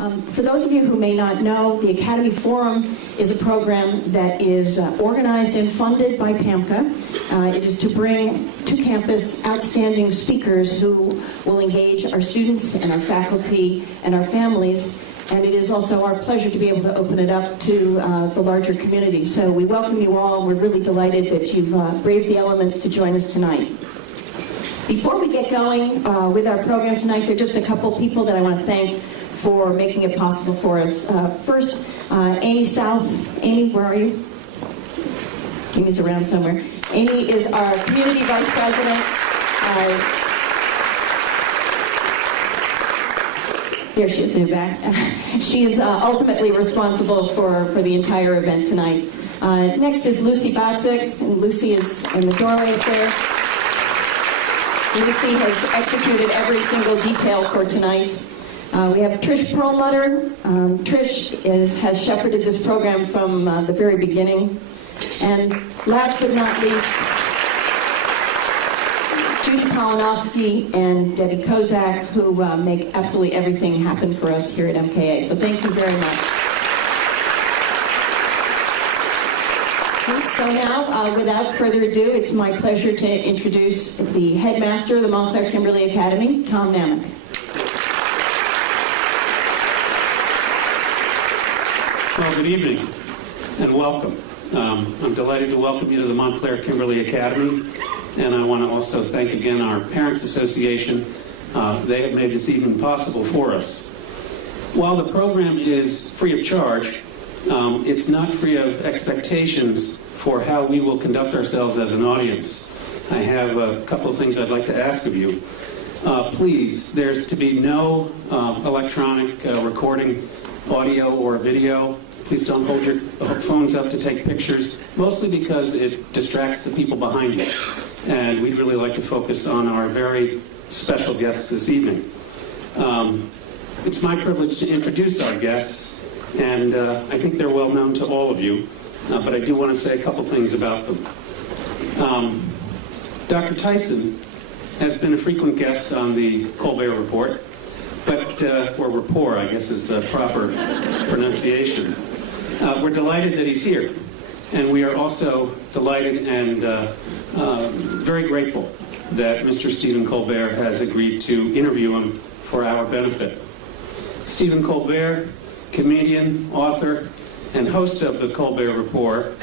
For those of you who may not know, the Academy Forum is a program that is organized and funded by PAMCA. It is to bring to campus outstanding speakers who will engage our students and our faculty and our families. And it is also our pleasure to be able to open it up to the larger community. So we welcome you all. We're really delighted that you've braved the elements to join us tonight. Before we get going with our program tonight, there are just a couple people that I want to thank for making it possible for us. First, Amy South. Amy, where are you? Amy's around somewhere. Amy is our Community Vice President. There she is in the back. She is ultimately responsible for the entire event tonight. Next is Lucy Botzik, and Lucy is in the doorway up there. Lucy has executed every single detail for tonight. We have Trish Perlmutter. Trish has shepherded this program from the very beginning. And last but not least, Judy Polinovsky and Debbie Kozak, who make absolutely everything happen for us here at MKA. So thank you very much. So now, without further ado, it's my pleasure to introduce the headmaster of the Montclair Kimberly Academy, Tom Namick. Well, good evening and welcome. I'm delighted to welcome you to the Montclair Kimberly Academy, and I want to also thank again our Parents Association. They have made this evening possible for us. While the program is free of charge, it's not free of expectations for how we will conduct ourselves as an audience. I have a couple of things I'd like to ask of you. Please, there's to be no electronic recording, audio or video. Please don't hold your phones up to take pictures, mostly because it distracts the people behind you. And we'd really like to focus on our very special guests this evening. It's my privilege to introduce our guests, and I think they're well known to all of you, but I do want to say a couple things about them. Dr. Tyson has been a frequent guest on the Colbert Report, or rapport, I guess is the proper pronunciation. We're delighted that he's here, and we are also delighted and very grateful that Mr. Stephen Colbert has agreed to interview him for our benefit. Stephen Colbert, comedian, author, and host of the Colbert Report,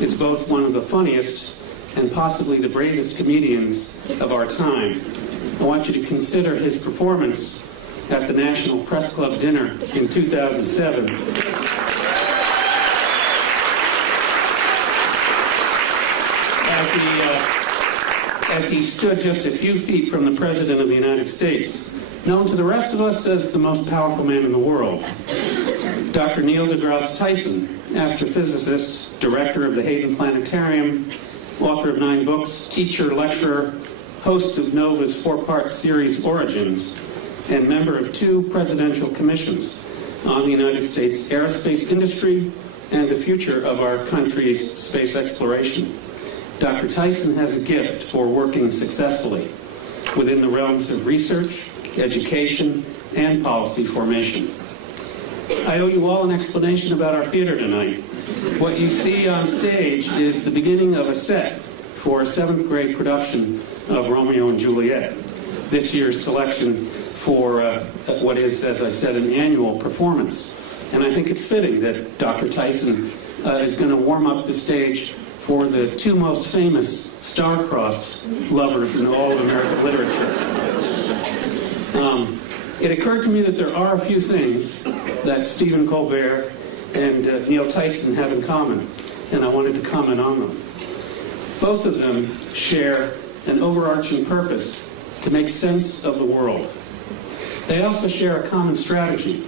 is both one of the funniest and possibly the bravest comedians of our time. I want you to consider his performance at the National Press Club dinner in 2007. As he stood just a few feet from the President of the United States, known to the rest of us as the most powerful man in the world. Dr. Neil deGrasse Tyson, astrophysicist, director of the Hayden Planetarium, author of 9 books, teacher, lecturer, host of NOVA's 4-part series Origins, and member of 2 presidential commissions on the United States aerospace industry and the future of our country's space exploration. Dr. Tyson has a gift for working successfully within the realms of research, education, and policy formation. I owe you all an explanation about our theater tonight. What you see on stage is the beginning of a set for a 7th grade production of Romeo and Juliet. This year's selection for what is, as I said, an annual performance. And I think it's fitting that Dr. Tyson is going to warm up the stage for the 2 most famous star-crossed lovers in all of American literature. It occurred to me that there are a few things that Stephen Colbert and Neil Tyson have in common, and I wanted to comment on them. Both of them share an overarching purpose to make sense of the world. They also share a common strategy.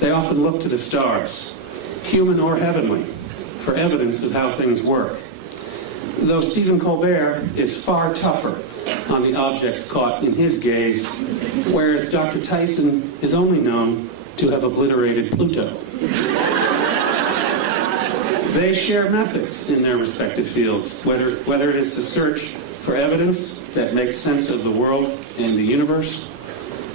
They often look to the stars, human or heavenly, for evidence of how things work. Though Stephen Colbert is far tougher on the objects caught in his gaze, whereas Dr. Tyson is only known to have obliterated Pluto. They share methods in their respective fields, whether it is the search for evidence that makes sense of the world and the universe,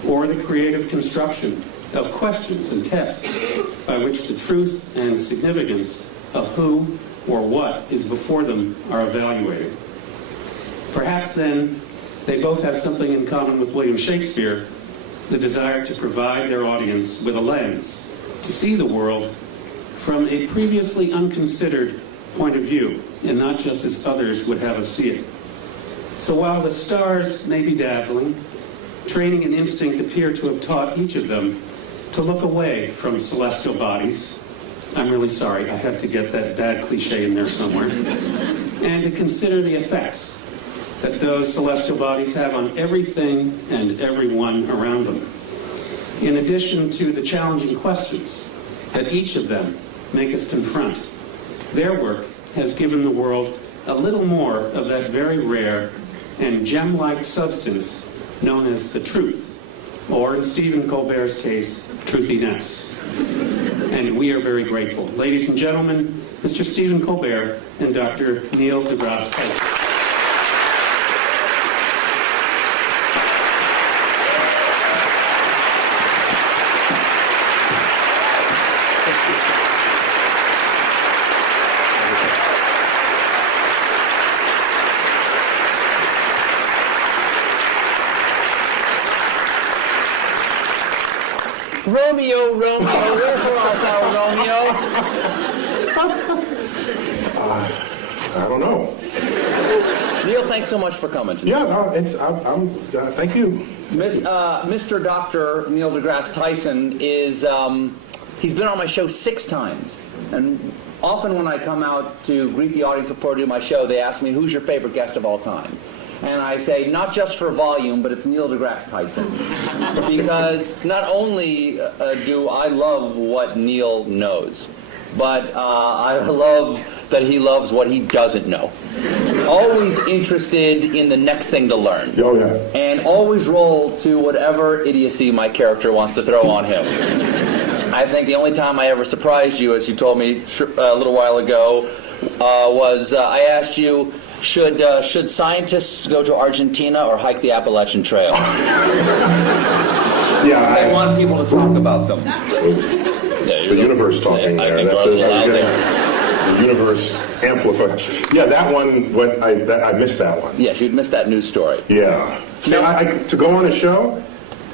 or the creative construction of questions and tests by which the truth and significance of who or what is before them are evaluated. Perhaps then they both have something in common with William Shakespeare, the desire to provide their audience with a lens to see the world from a previously unconsidered point of view, and not just as others would have us see it. So while the stars may be dazzling, training and instinct appear to have taught each of them to look away from celestial bodies. I'm really sorry, I had to get that bad cliche in there somewhere. And to consider the effects that those celestial bodies have on everything and everyone around them. In addition to the challenging questions that each of them make us confront, their work has given the world a little more of that very rare and gem-like substance known as the truth, or in Stephen Colbert's case, truthiness. And we are very grateful. Ladies and gentlemen, Mr. Stephen Colbert and Dr. Neil deGrasse Tyson. Romeo, wherefore art thou, Romeo? I don't know. Neil, thanks so much for coming today. Yeah, no, thank you. Mr. Dr. Neil deGrasse Tyson is, he's been on my show 6 times. And often when I come out to greet the audience before I do my show, they ask me, who's your favorite guest of all time? And I say, not just for volume, but it's Neil deGrasse Tyson. Because not only do I love what Neil knows, but I love that he loves what he doesn't know. Always interested in the next thing to learn. Oh, yeah. And always roll to whatever idiocy my character wants to throw on him. I think the only time I ever surprised you, as you told me a little while ago, was I asked you, should scientists go to Argentina or hike the Appalachian Trail? Yeah, I want people to talk about them. It's the universe talking I there. can go a little out there. The universe amplifies. Yeah, that one, I missed that one. Yes, you'd missed that news story. Yeah. See, to go on a show,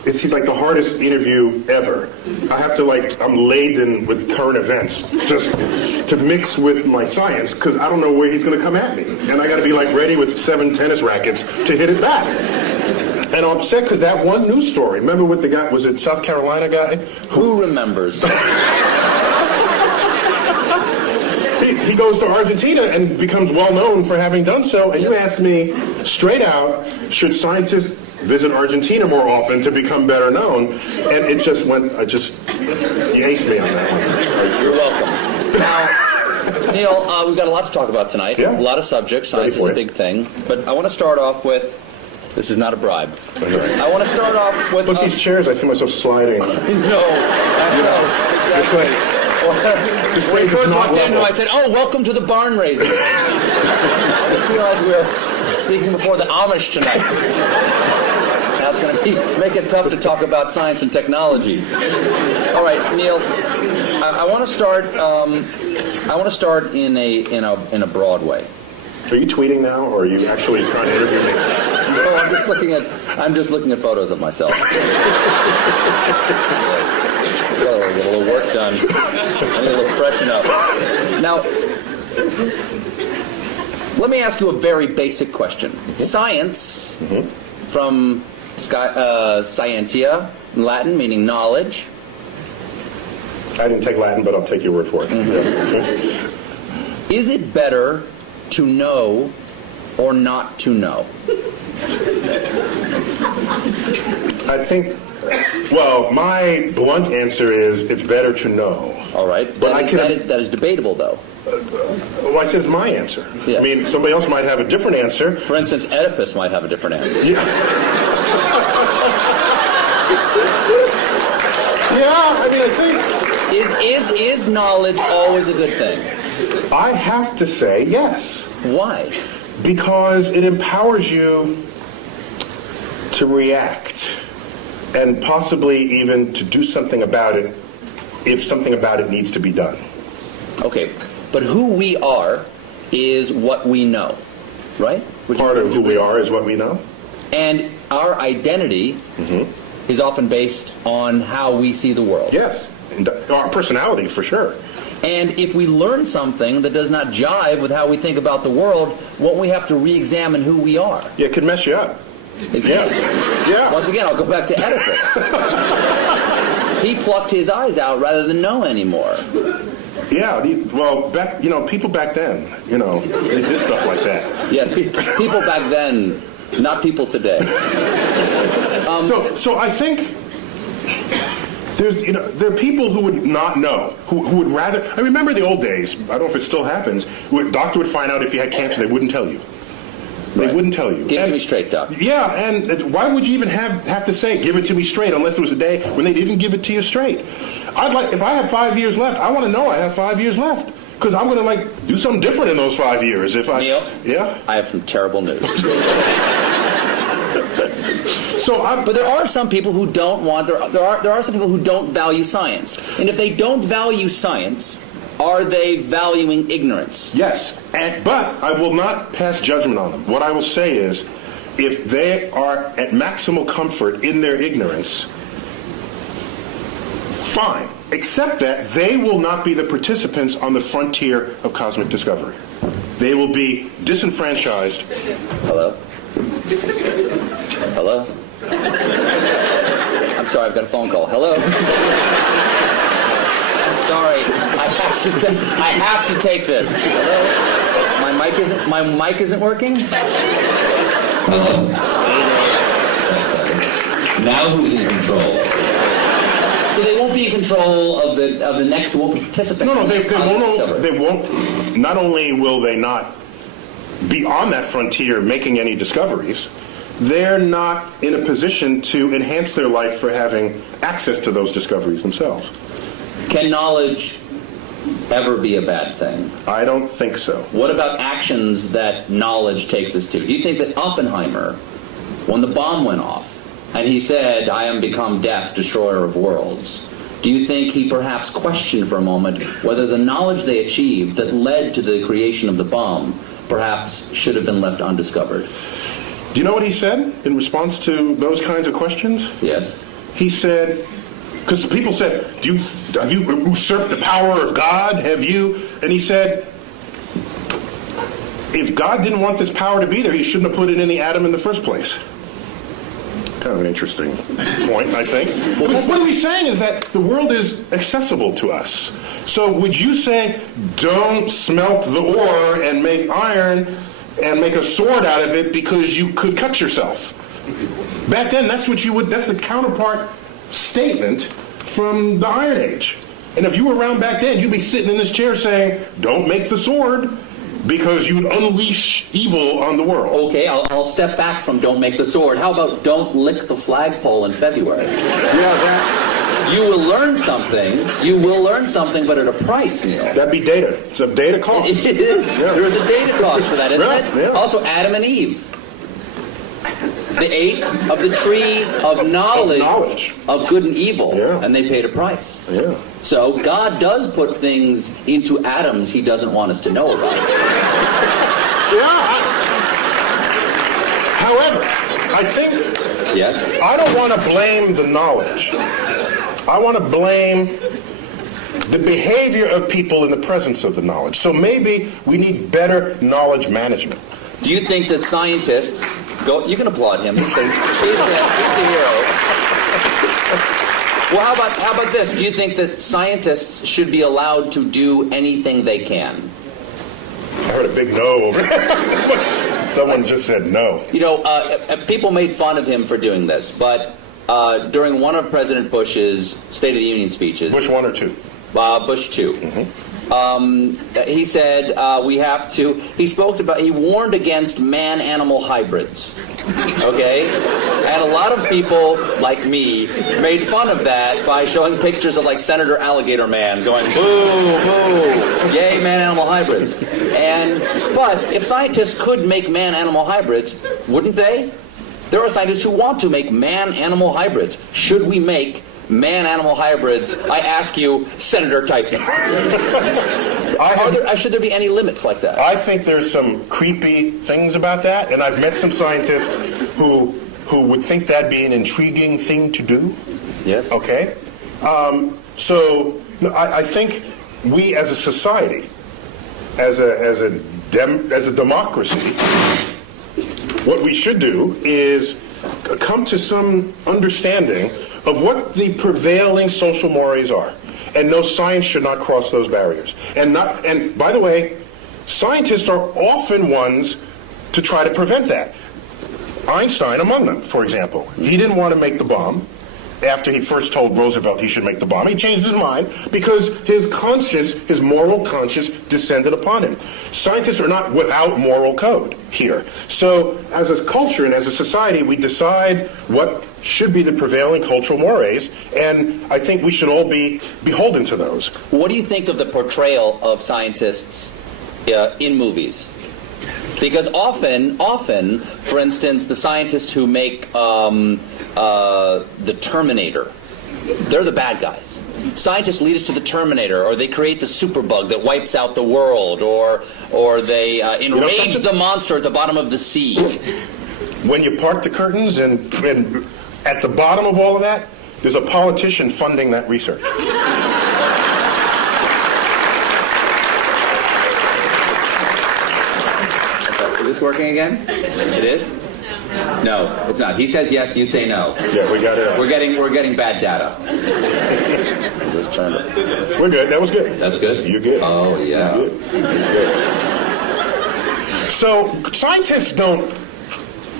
it's like the hardest interview ever. I have to I'm laden with current events just to mix with my science because I don't know where he's going to come at me. And I got to be ready with 7 tennis rackets to hit it back. And I'm upset because that one news story, remember what the guy, was it South Carolina guy? Who remembers? He goes to Argentina and becomes well known for having done so. And you asked me straight out, should scientists visit Argentina more often to become better known? And it just went, you aced me on that one. You're welcome. Now, Neil, we've got a lot to talk about tonight. Yeah. A lot of subjects. Science is a big thing. But I want to start off with, this is not a bribe. I want to start off with... What's these chairs? I feel myself sliding. No. Exactly. When he first walked in, I said, "Oh, welcome to the barn raising." I realized we were speaking before the Amish tonight. Now it's going to make it tough to talk about science and technology. All right, Neil, I want to start. I want to start in a broad way. Are you tweeting now, or are you actually trying to interview me? No, I'm just looking at photos of myself. Get a little work done. I need a little freshen up. Now, let me ask you a very basic question. Science, from scientia, Latin, meaning knowledge. I didn't take Latin, but I'll take your word for it. Is it better to know or not to know? I think, well, my blunt answer is it's better to know. All right. But that is debatable, though. Well, I said it's my answer. Yeah. I mean, somebody else might have a different answer. For instance, Oedipus might have a different answer. Yeah. Yeah, I mean, I think... Is knowledge always a good thing? I have to say yes. Why? Because it empowers you to react and possibly even to do something about it if something about it needs to be done. Okay, but who we are is what we know, right? Part of who we are is what we know. And our identity is often based on how we see the world. Yes, and our personality for sure. And if we learn something that does not jive with how we think about the world, won't we have to re-examine who we are? Yeah, it could mess you up. Yeah. Once again, I'll go back to Oedipus. He plucked his eyes out rather than know anymore. Yeah, well, people back then, they did stuff like that. Yes, people back then, not people today. So I think there are people who would not know, who would rather. I remember the old days. I don't know if it still happens. A doctor would find out if you had cancer, they wouldn't tell you. They wouldn't tell you. Give it to me straight, Doc. Yeah, and why would you even have to say give it to me straight unless there was a day when they didn't give it to you straight? If I have 5 years left, I want to know I have 5 years left. Because I'm going to do something different in those 5 years. Neil? Yeah? I have some terrible news. But there are some people who don't want, there are some people who don't value science. And if they don't value science, are they valuing ignorance? Yes, but I will not pass judgment on them. What I will say is, if they are at maximal comfort in their ignorance, fine. Except that they will not be the participants on the frontier of cosmic discovery. They will be disenfranchised. Hello? Hello? I'm sorry, I've got a phone call. Hello? I'm sorry, I have to take this. Hello? My mic isn't working? Hello? Now who's in control? So they won't be in control of the next, won't be participants. No, they won't. Not only will they not be on that frontier making any discoveries, they're not in a position to enhance their life for having access to those discoveries themselves. Can knowledge ever be a bad thing? I don't think so. What about actions that knowledge takes us to? Do you think that Oppenheimer, when the bomb went off, and he said, "I am become death, destroyer of worlds," do you think he perhaps questioned for a moment whether the knowledge they achieved that led to the creation of the bomb perhaps should have been left undiscovered? Do you know what he said in response to those kinds of questions? Yes. He said, because people said, have you usurped the power of God? Have you? And he said, if God didn't want this power to be there, he shouldn't have put it in the atom in the first place. Kind of an interesting point, I think. What he's saying is that the world is accessible to us. So would you say, don't smelt the ore and make iron and make a sword out of it because you could cut yourself? Back then, that's the counterpart statement from the Iron Age. And if you were around back then, you'd be sitting in this chair saying, don't make the sword, because you would unleash evil on the world. Okay, I'll step back from don't make the sword. How about don't lick the flagpole in February? Yeah, You will learn something. You will learn something, but at a price, Neil. that'd be data. It's a data cost. It is. Yeah. There is a data cost for that, isn't it? Yeah. Also, Adam and Eve. They ate of the tree of knowledge of good and evil, Yeah. and they paid a price. Yeah. So God does put things into atoms he doesn't want us to know about. Yeah. However, I think Yes? I don't want to blame the knowledge. I want to blame the behavior of people in the presence of the knowledge. So maybe we need better knowledge management. Do you think that scientists go? You can applaud him. He's the hero. Well, how about this? Do you think that scientists should be allowed to do anything they can? I heard a big no over there. Someone just said no. You know, people made fun of him for doing this, but during one of President Bush's State of the Union speeches, Which one or two? Bush 2. He said he warned against man-animal hybrids. Okay? And a lot of people, like me, made fun of that by showing pictures of like Senator Alligator Man going, boo, boo, yay, man-animal hybrids. But if scientists could make man-animal hybrids, wouldn't they? There are scientists who want to make man-animal hybrids. Should we make man-animal hybrids? I ask you, Senator Tyson. Should there be any limits like that? I think there's some creepy things about that, and I've met some scientists who would think that'd be an intriguing thing to do. Yes. Okay? I think we as a society, as a democracy, what we should do is come to some understanding of what the prevailing social mores are. And no, science should not cross those barriers. And by the way, scientists are often ones to try to prevent that. Einstein among them, for example. He didn't want to make the bomb. After he first told Roosevelt he should make the bomb, he changed his mind because his conscience, his moral conscience, descended upon him. Scientists are not without moral code here. So as a culture and as a society, we decide what should be the prevailing cultural mores, and I think we should all be beholden to those. What do you think of the portrayal of scientists in movies? Because often, for instance, the scientists who make the Terminator, they're the bad guys. Scientists lead us to the Terminator, or they create the superbug that wipes out the world, or they enrage the monster at the bottom of the sea. When you part the curtains and at the bottom of all of that, there's a politician funding that research. Is this working again? It is? No, it's not. He says yes, you say no. Yeah, we got it. We're getting bad data. Just turn it. We're good. That was good. That's good? You're good. Oh, yeah. You're good. So scientists don't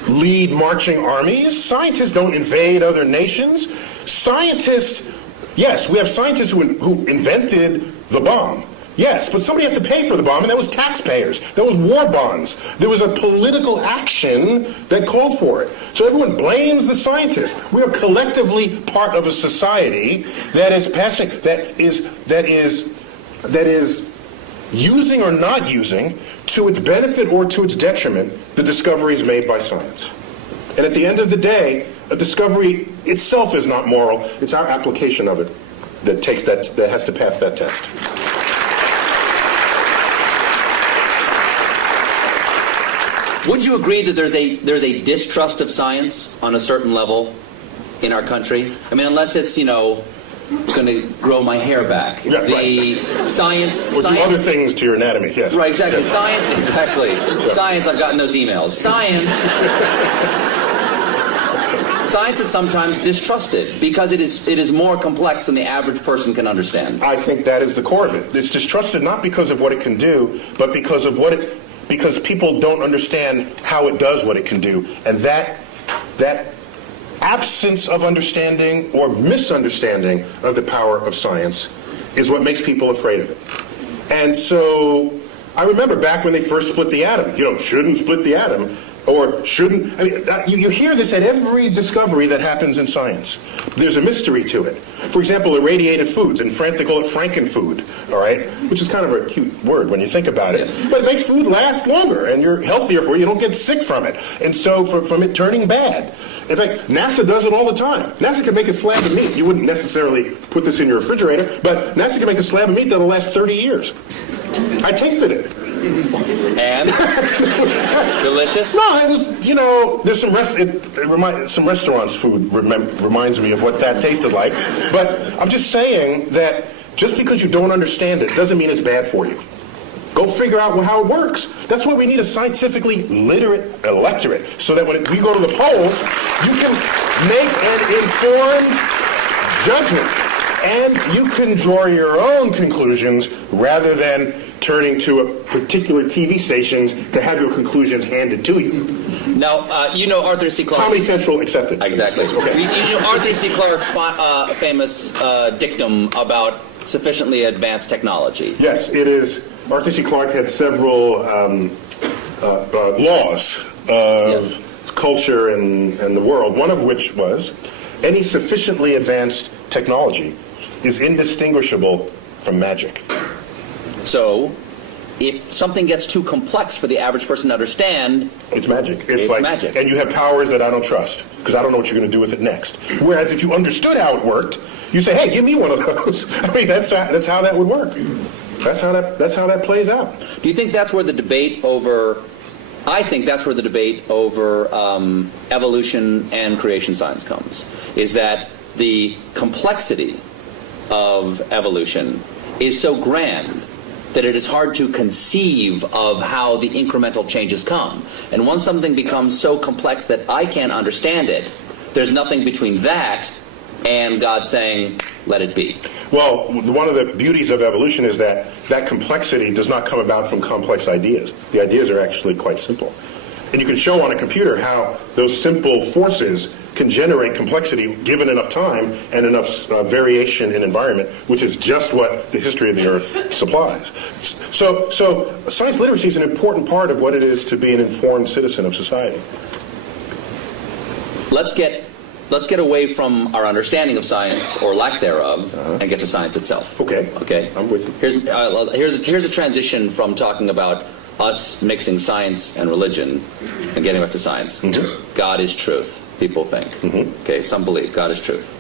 lead marching armies. Scientists don't invade other nations. Scientists, yes, we have scientists who invented the bomb. Yes, but somebody had to pay for the bomb, and that was taxpayers. That was war bonds. There was a political action that called for it. So everyone blames the scientists. We are collectively part of a society that is using or not using, to its benefit or to its detriment, the discoveries made by science. And at the end of the day, a discovery itself is not moral. It's our application of it that has to pass that test. Would you agree that there's a distrust of science on a certain level in our country? I mean, unless it's, going to grow my hair back. Yeah, right. Science... Or do other things to your anatomy, yes. Right, exactly. Yes. Science, exactly. Yeah. Science, I've gotten those emails. Science is sometimes distrusted because it is more complex than the average person can understand. I think that is the core of it. It's distrusted not because of what it can do, but because people don't understand how it does what it can do. And that absence of understanding or misunderstanding of the power of science is what makes people afraid of it. And so I remember back when they first split the atom, shouldn't split the atom, or shouldn't. I mean, you hear this at every discovery that happens in science. There's a mystery to it. For example, irradiated foods. In France, they call it frankenfood, all right? Which is kind of a cute word when you think about it. Yes. But it makes food last longer, and you're healthier for it. You don't get sick from it. And so from it turning bad. In fact, NASA does it all the time. NASA can make a slab of meat. You wouldn't necessarily put this in your refrigerator, but NASA can make a slab of meat that'll last 30 years. I tasted it. And? Delicious? No, it was, there's some some restaurants' food reminds me of what that tasted like. But I'm just saying that just because you don't understand it doesn't mean it's bad for you. Go figure out how it works. That's why we need a scientifically literate electorate, so that when we go to the polls, you can make an informed judgment. And you can draw your own conclusions rather than turning to a particular TV stations to have your conclusions handed to you. Now, Arthur C. Clarke. Comedy Central accepted. Exactly. Okay. Arthur C. Clarke's famous dictum about sufficiently advanced technology. Yes, it is. Arthur C. Clarke had several laws of culture and the world, one of which was any sufficiently advanced technology is indistinguishable from magic. So, if something gets too complex for the average person to understand, It's magic. It's like magic. And you have powers that I don't trust because I don't know what you're going to do with it next. Whereas if you understood how it worked, you'd say, "Hey, give me one of those." I mean, that's how that would work. That's how that plays out. do you think that's where the debate over? I think that's where the debate over evolution and creation science comes. Is that the complexity of evolution is so grand that it is hard to conceive of how the incremental changes come. And once something becomes so complex that I can't understand it, there's nothing between that and God saying, let it be. Well, one of the beauties of evolution is that complexity does not come about from complex ideas. The ideas are actually quite simple. And you can show on a computer how those simple forces can generate complexity given enough time and enough variation in environment, which is just what the history of the Earth supplies. So science literacy is an important part of what it is to be an informed citizen of society. Let's get away from our understanding of science, or lack thereof, and get to science itself. Okay. I'm with you. Here's a transition from talking about us mixing science and religion and getting back to science. Mm-hmm. God is truth, people think. Mm-hmm. Okay, some believe God is truth.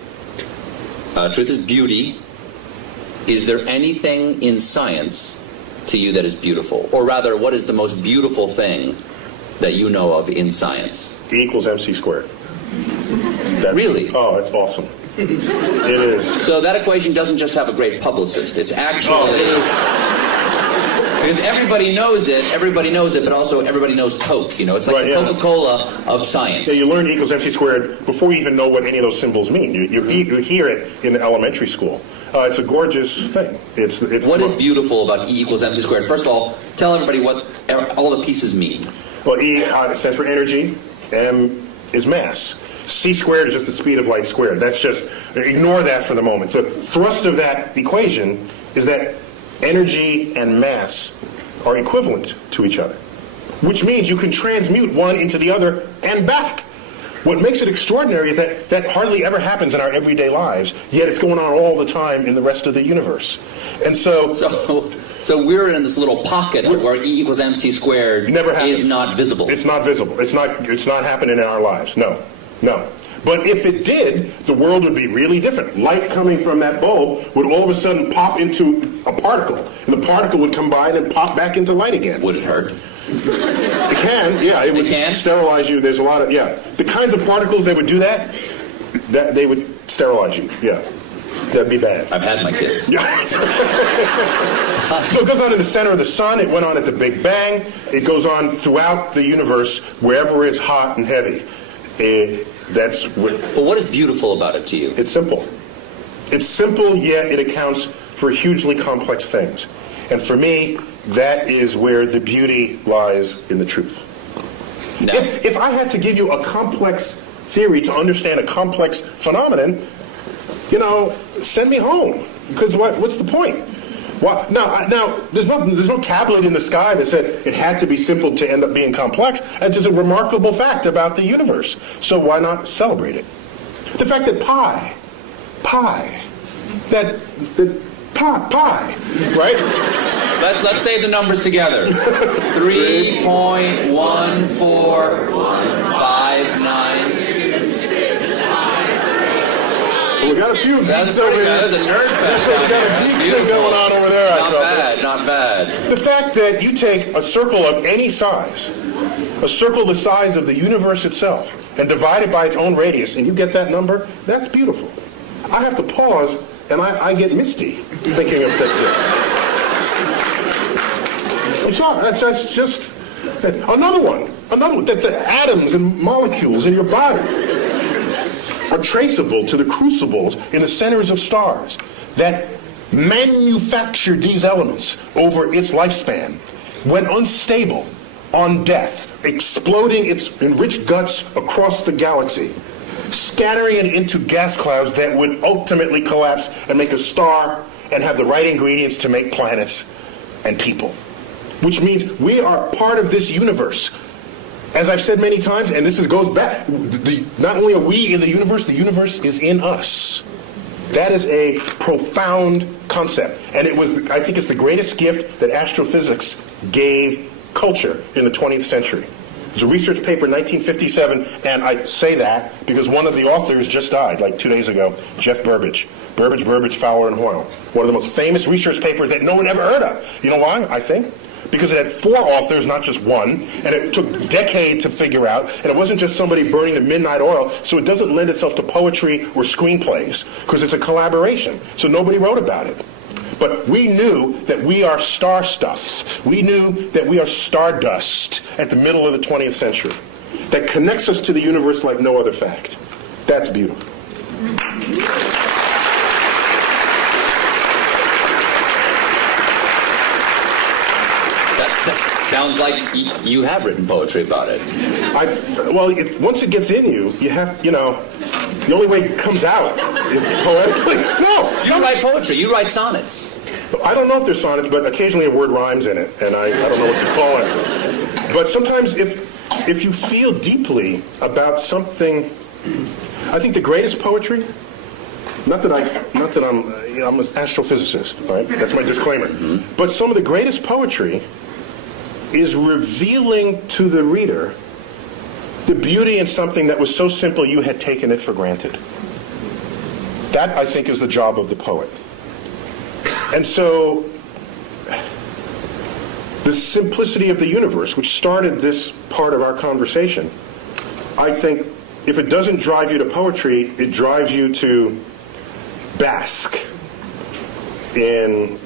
Truth is beauty. Is there anything in science to you that is beautiful? Or rather, what is the most beautiful thing that you know of in science? E equals MC squared. Really? Oh, it's awesome. It is. So that equation doesn't just have a great publicist. It's actually... Because everybody knows it, but also everybody knows Coke. You know, it's like Right, the yeah. Coca-Cola of science. Yeah, you learn E equals MC squared before you even know what any of those symbols mean. You hear it in elementary school. It's a gorgeous thing. It's What is beautiful about E equals MC squared? First of all, tell everybody what all the pieces mean. Well, E stands for energy. M is mass. C squared is just the speed of light squared. That's just, ignore that for the moment. The thrust of that equation is that energy and mass are equivalent to each other, which means you can transmute one into the other and back. What makes it extraordinary is that hardly ever happens in our everyday lives, yet it's going on all the time in the rest of the universe. And so we're in this little pocket where E equals MC squared never happens. is not visible. It's not visible. It's not happening in our lives. No. But if it did, the world would be really different. Light coming from that bulb would all of a sudden pop into a particle, and the particle would combine and pop back into light again. Would it hurt? It can, yeah. It would sterilize you. There's a lot of, yeah. The kinds of particles that would do that they would sterilize you, yeah. That'd be bad. I've had my kids. Yeah. So it goes on in the center of the sun. It went on at the Big Bang. It goes on throughout the universe, wherever it's hot and heavy. That's what. But what is beautiful about it to you? It's simple. It's simple, yet it accounts for hugely complex things. And for me, that is where the beauty lies in the truth. No. If I had to give you a complex theory to understand a complex phenomenon, send me home. Because what's the point? Well, now, there's no tablet in the sky that said it had to be simple to end up being complex. It's just a remarkable fact about the universe. So why not celebrate it? The fact that pi, right? Let's say the numbers together. 3.1415926. We got a few geeks over here. There's a nerd fest We out got a here. geek thing going on over there. Not bad. The fact that you take a circle of any size, a circle the size of the universe itself, and divide it by its own radius, and you get that number, that's beautiful. I have to pause, and I get misty thinking of this. That's just another one, that the atoms and molecules in your body are traceable to the crucibles in the centers of stars that manufactured these elements over its lifespan, when unstable, on death, exploding its enriched guts across the galaxy, scattering it into gas clouds that would ultimately collapse and make a star and have the right ingredients to make planets and people. Which means we are part of this universe. As I've said many times, and goes back, not only are we in the universe is in us. That is a profound concept. And it was, I think it's the greatest gift that astrophysics gave culture in the 20th century. It's a research paper in 1957, and I say that because one of the authors just died, like 2 days ago, Jeff Burbidge. Burbidge, Fowler, and Hoyle. One of the most famous research papers that no one ever heard of. You know why, I think? Because it had 4 authors, not just one, and it took a decade to figure out, and it wasn't just somebody burning the midnight oil, so it doesn't lend itself to poetry or screenplays, because it's a collaboration, so nobody wrote about it. But we knew that we are star stuff. We knew that we are stardust at the middle of the 20th century. That connects us to the universe like no other fact. That's beautiful. Sounds like you have written poetry about it. Once it gets in you, you have, the only way it comes out is poetically. No! You write poetry. You write sonnets. I don't know if they're sonnets, but occasionally a word rhymes in it, and I don't know what to call it. But sometimes if you feel deeply about something, I think the greatest poetry, not that I'm an astrophysicist, right? That's my disclaimer. Mm-hmm. But some of the greatest poetry is revealing to the reader the beauty in something that was so simple you had taken it for granted. That, I think, is the job of the poet. And so, the simplicity of the universe, which started this part of our conversation, I think, if it doesn't drive you to poetry, it drives you to bask in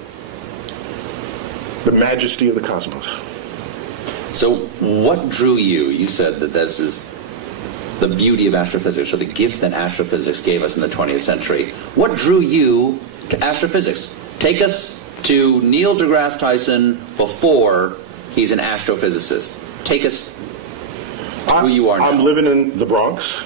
the majesty of the cosmos. So what drew you? You said that this is the beauty of astrophysics, or the gift that astrophysics gave us in the 20th century. What drew you to astrophysics? Take us to Neil deGrasse Tyson before he's an astrophysicist. Take us to who you are now. I'm living in the Bronx,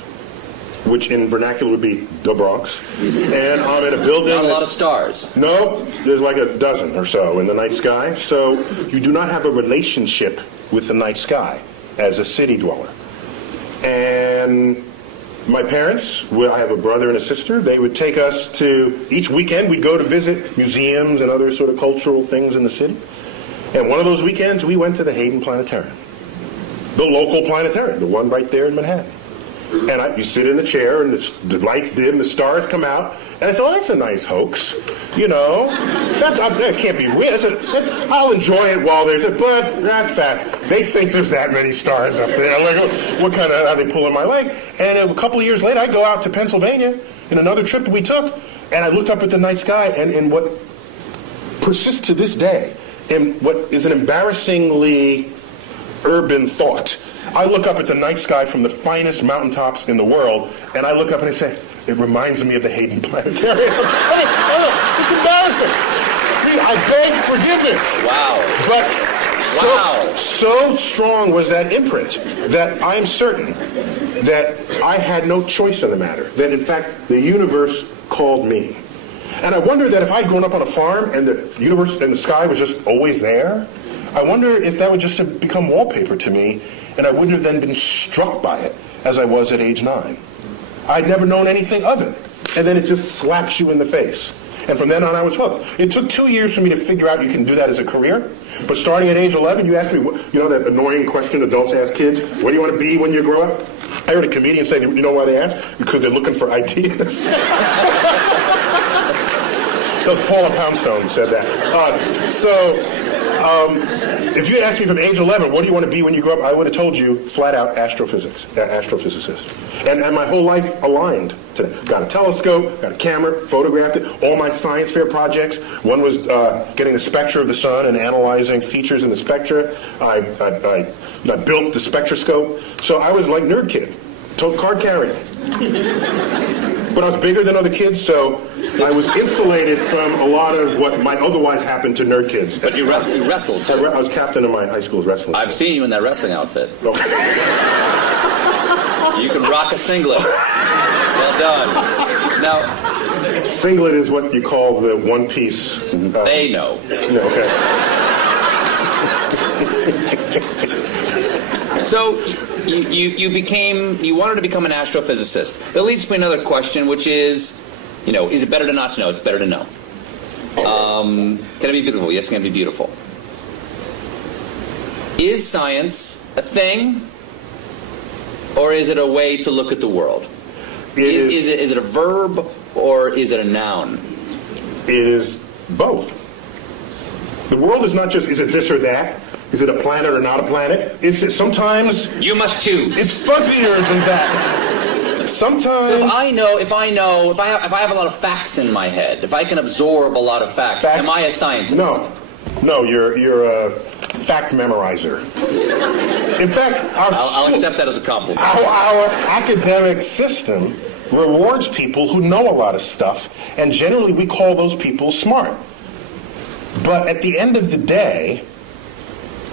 which in vernacular would be the Bronx. And I'm in a building... Not a lot of stars. No, there's like a dozen or so in the night sky. So you do not have a relationship with the night sky as a city dweller. And my parents, I have a brother and a sister, they would take us to, each weekend we'd go to visit museums and other sort of cultural things in the city. And one of those weekends we went to the Hayden Planetarium. The local planetarium, the one right there in Manhattan. And you sit in the chair, and the lights dim, the stars come out, and I said, oh, that's a nice hoax. That can't be real. I'll enjoy it while there's it, but that's fast. They think there's that many stars up there. Like, what kind of, are they pulling my leg? And a couple of years later, I go out to Pennsylvania in another trip that we took, and I looked up at the night sky, and in what persists to this day, in what is an embarrassingly urban thought, I look up at the night sky from the finest mountaintops in the world, and I look up and I say, it reminds me of the Hayden Planetarium. It's embarrassing. See, I beg forgiveness. Wow. But so strong was that imprint that I'm certain that I had no choice in the matter. That, in fact, the universe called me. And I wonder that if I'd grown up on a farm and the universe and the sky was just always there, I wonder if that would just have become wallpaper to me, and I wouldn't have then been struck by it as I was at age 9. I'd never known anything of it. And then it just slaps you in the face. And from then on, I was hooked. It took 2 years for me to figure out you can do that as a career. But starting at age 11, you asked me, that annoying question adults ask kids, what do you want to be when you grow up? I heard a comedian say, you know why they ask? Because they're looking for ideas. Paula Poundstone said that. If you had asked me from age 11, what do you want to be when you grow up, I would have told you flat out astrophysicist. And my whole life aligned to that. Got a telescope, got a camera, photographed it. All my science fair projects. One was getting the spectra of the sun and analyzing features in the spectra. I built the spectroscope. So I was like nerd kid, card carrying. But I was bigger than other kids, so I was insulated from a lot of what might otherwise happen to nerd kids. But you wrestled, too. I was captain of my high school's wrestling. I've seen you in that wrestling outfit. You can rock a singlet. Well done. Now, singlet is what you call the one-piece... they know. No, okay. So, you wanted to become an astrophysicist. That leads to another question, which is, Is it better to not to know? It's better to know. Can it be beautiful? Yes, it can be beautiful. Is science a thing, or is it a way to look at the world? Is it a verb, or is it a noun? It is both. The world is not just, is it this or that? Is it a planet or not a planet? It's sometimes... You must choose. It's fuzzier than that. Sometimes... So if I have a lot of facts in my head, if I can absorb a lot of facts, am I a scientist? No, you're a fact memorizer. In fact, I'll accept that as a compliment. Our academic system rewards people who know a lot of stuff, and generally we call those people smart. But at the end of the day,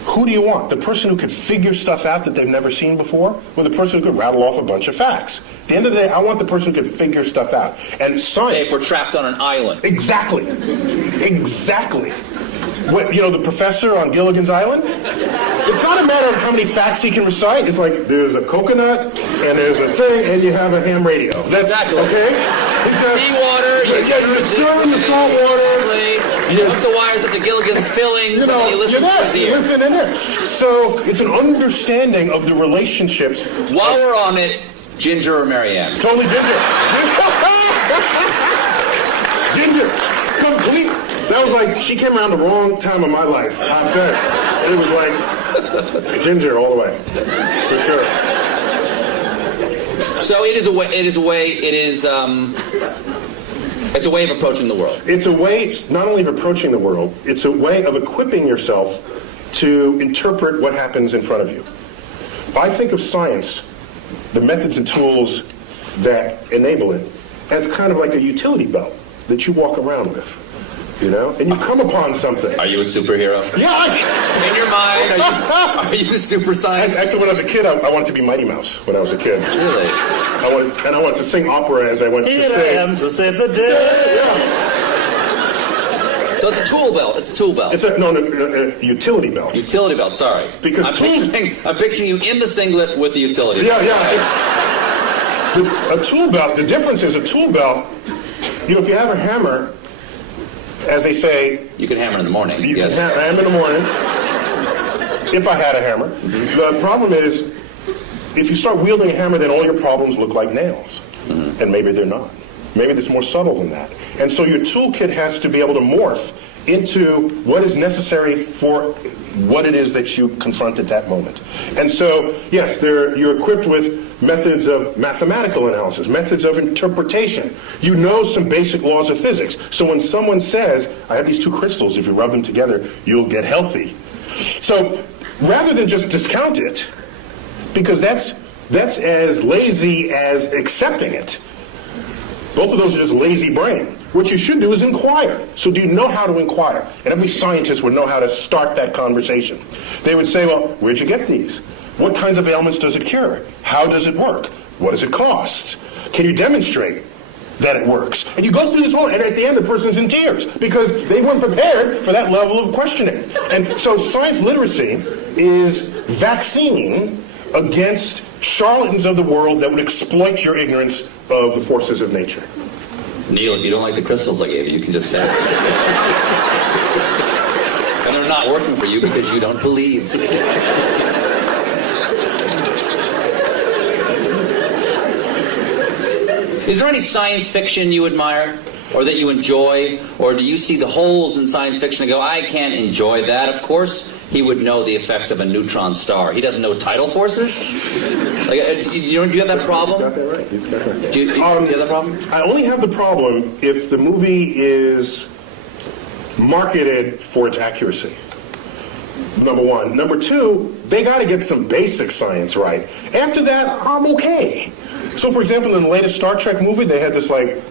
who do you want? The person who could figure stuff out that they've never seen before, or the person who could rattle off a bunch of facts? At the end of the day, I want the person who could figure stuff out. And science... Say if we're trapped on an island. Exactly. What, the professor on Gilligan's Island? It's not a matter of how many facts he can recite. It's like, there's a coconut, and there's a thing, and you have a ham radio. That's, exactly. Okay? Seawater, you stir in the salt water. You hook the wires up to Gilligan's fillings, and then you listen to his ear. Listen in there. So, it's an understanding of the relationships. While we're on it, Ginger or Marianne? Totally Ginger. Ginger. Complete. That was like, she came around the wrong time of my life. I'm dead. It was like, Ginger all the way. For sure. So it's a way of approaching the world. It's a way, not only of approaching the world, it's a way of equipping yourself to interpret what happens in front of you. I think of science, the methods and tools that enable it, as kind of like a utility belt that you walk around with. And you come upon something. Are you a superhero? Yeah. In your mind, are you a super scientist? Actually, when I was a kid, I wanted to be Mighty Mouse when I was a kid. Really? I wanted to sing opera as I went to sing. Here I am to save the day. Yeah. So it's a tool belt. It's a tool belt. It's a utility belt. Utility belt, sorry. Because I'm picturing you in the singlet with the utility belt. Yeah. It's a tool belt. The difference is a tool belt, if you have a hammer, as they say... You can hammer in the morning. You can hammer in the morning. If I had a hammer. The problem is, if you start wielding a hammer, then all your problems look like nails. And maybe they're not. Maybe it's more subtle than that. And so your toolkit has to be able to morph into what is necessary for what it is that you confront at that moment. And so, yes, you're equipped with methods of mathematical analysis, methods of interpretation. You know some basic laws of physics. So when someone says, I have these two crystals, if you rub them together, you'll get healthy. So rather than just discount it, because that's as lazy as accepting it. Both of those are just lazy brain. What you should do is inquire. So do you know how to inquire? And every scientist would know how to start that conversation. They would say, well, where'd you get these? What kinds of ailments does it cure? How does it work? What does it cost? Can you demonstrate that it works? And you go through this whole, and at the end the person's in tears because they weren't prepared for that level of questioning. And so science literacy is vaccine against charlatans of the world that would exploit your ignorance of the forces of nature. Neil, if you don't like the crystals I gave you, you can just say it. And they're not working for you because you don't believe. Is there any science fiction you admire? Or that you enjoy? Or do you see the holes in science fiction and go, I can't enjoy that? Of course he would know the effects of a neutron star. He doesn't know tidal forces? Do you have that problem? You got that right. You've got that right. Do you have that problem? I only have the problem if the movie is marketed for its accuracy. Number one. Number two, they got to get some basic science right. After that, I'm okay. So, for example, in the latest Star Trek movie, they had this liquid.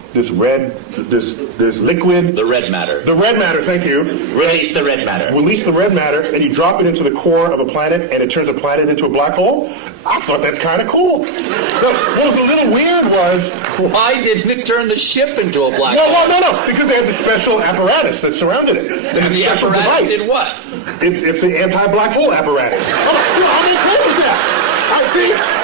The red matter. The red matter, thank you. Release the red matter. Release the red matter, and you drop it into the core of a planet, and it turns a planet into a black hole. I thought that's kind of cool. What was a little weird was... Why didn't it turn the ship into a black hole? No, because they had the special apparatus that surrounded it. And the apparatus did what? It's the anti-black hole apparatus. I'm okay with that.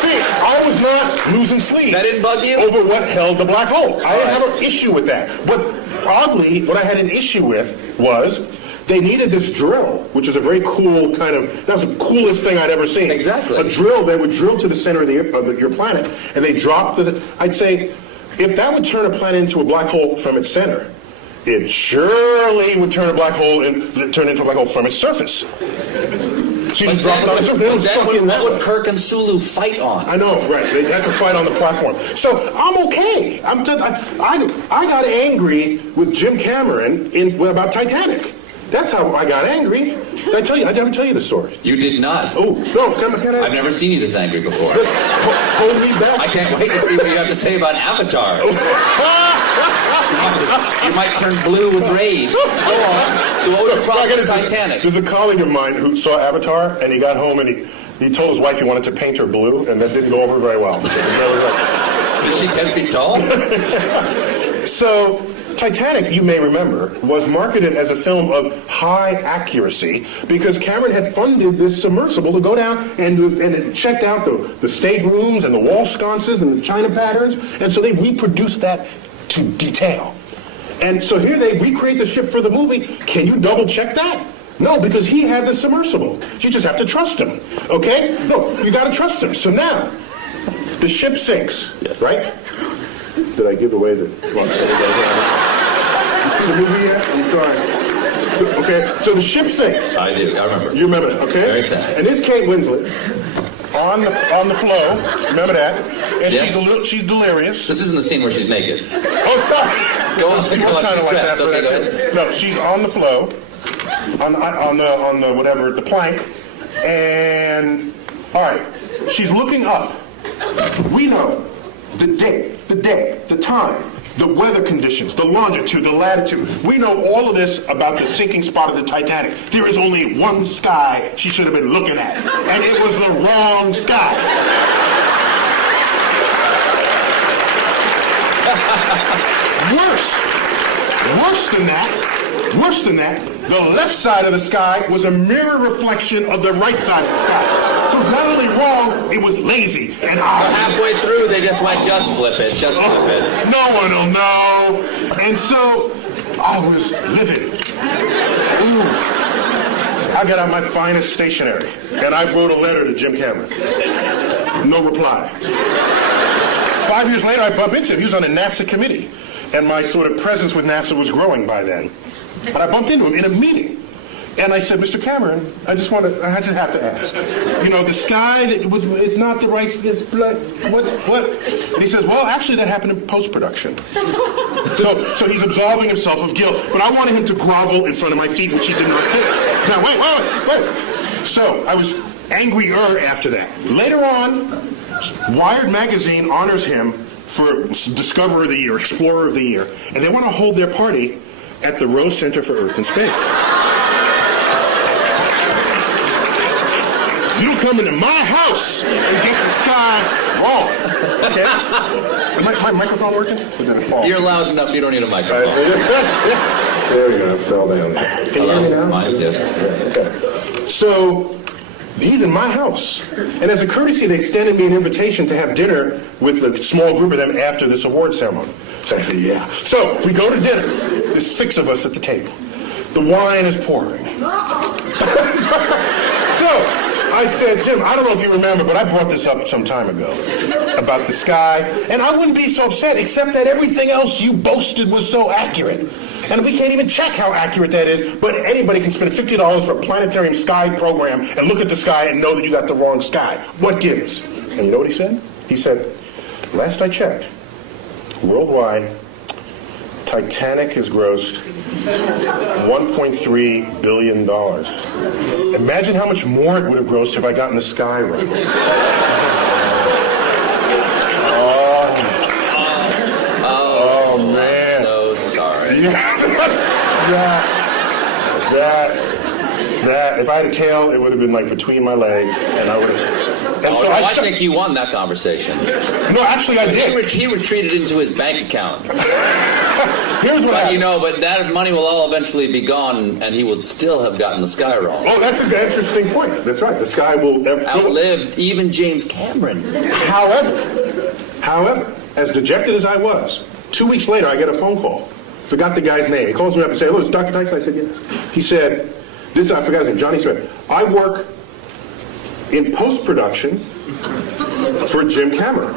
See, I was not losing sleep. That didn't bug you? Over what held the black hole. I didn't have an issue with that. But oddly, what I had an issue with was they needed this drill, which is a very cool kind of, that was the coolest thing I'd ever seen. Exactly. A drill, they would drill to the center of your planet, and they dropped I'd say, if that would turn a planet into a black hole from its center, it surely would turn into a black hole from its surface. So you just drop it on the surface. What would Kirk and Sulu fight on? I know, right? They had to fight on the platform. So I'm okay. I got angry with Jim Cameron about Titanic. That's how I got angry. Did I tell you? I didn't tell you the story. You did not. Oh no! Can I? I've never seen you this angry before. Just hold me back. I can't wait to see what you have to say about Avatar. You might turn blue with rage. Go on. So what was your problem with Titanic? There's a colleague of mine who saw Avatar, and he got home and he told his wife he wanted to paint her blue, and that didn't go over very well. Is she 10 feet tall? So, Titanic, you may remember, was marketed as a film of high accuracy because Cameron had funded this submersible to go down and it checked out the staterooms and the wall sconces and the china patterns, and so they reproduced that to detail. And so here they recreate the ship for the movie. Can you double check that? No, because he had the submersible. You just have to trust him, okay? No, you got to trust him. So now, the ship sinks, right? Did I give away the... Well, you see the movie yet? I'm sorry. Okay, so the ship sinks. I do. I remember. You remember that, okay? Very sad. And it's Kate Winslet on the flow. Remember that? And Yes. she's delirious. This isn't the scene where she's naked. Oh, sorry. Go on. It's kind of She's like dressed. that for Okay, that go too. ahead. No, she's on the flow, on the whatever, the plank, and all right, she's looking up. We know the date, the time, the weather conditions, the longitude, the latitude. We know all of this about the sinking spot of the Titanic. There is only one sky she should have been looking at, and it was the wrong sky. Worse than that, the left side of the sky was a mirror reflection of the right side of the sky. So it's not only wrong, it was lazy. And So halfway through, they just went, just flip it, just flip it. no one will know. And so I was livid. Ooh. I got out my finest stationery, and I wrote a letter to Jim Cameron. No reply. 5 years later, I bumped into him. He was on a NASA committee, and my sort of presence with NASA was growing by then. And I bumped into him in a meeting. And I said, Mr. Cameron, I just have to ask. You know, the sky, it's not the right, it's black, what? And he says, well, actually that happened in post-production. So he's absolving himself of guilt, but I wanted him to grovel in front of my feet, which he did not do. Now, wait. So I was angrier after that. Later on, Wired magazine honors him for Discoverer of the Year, Explorer of the Year, and they want to hold their party at the Rose Center for Earth and Space. You don't come into my house and get the sky wrong. Okay? Am my microphone working? Or did it fall? You're loud enough, you don't need a microphone. There we go, it fell down. Can you hear me now? Mine, yes. Okay. So, he's in my house. And as a courtesy, they extended me an invitation to have dinner with a small group of them after this award ceremony. So I said, yeah. So we go to dinner. There's 6 of us at the table. The wine is pouring. So I said, Jim, I don't know if you remember, but I brought this up some time ago about the sky. And I wouldn't be so upset, except that everything else you boasted was so accurate. And we can't even check how accurate that is, but anybody can spend $50 for a planetarium sky program and look at the sky and know that you got the wrong sky. What gives? And you know what he said? He said, last I checked, worldwide, Titanic has grossed $1.3 billion. Imagine how much more it would have grossed if I gotten the sky right. Oh man. So sorry. That, if I had a tail, it would have been like between my legs, and I would have... And so I think you won that conversation. No, actually I did. He retreated into his bank account. Here's what But happened. but that money will all eventually be gone, and he would still have gotten the sky wrong. Oh, that's an interesting point. That's right. The sky will Outlived even James Cameron. However, as dejected as I was, 2 weeks later I get a phone call. Forgot the guy's name. He calls me up and says, "Hello, it's Dr. Tyson." I said, "Yes." He said, I forgot his name, Johnny Smith. "I work in post-production for Jim Cameron.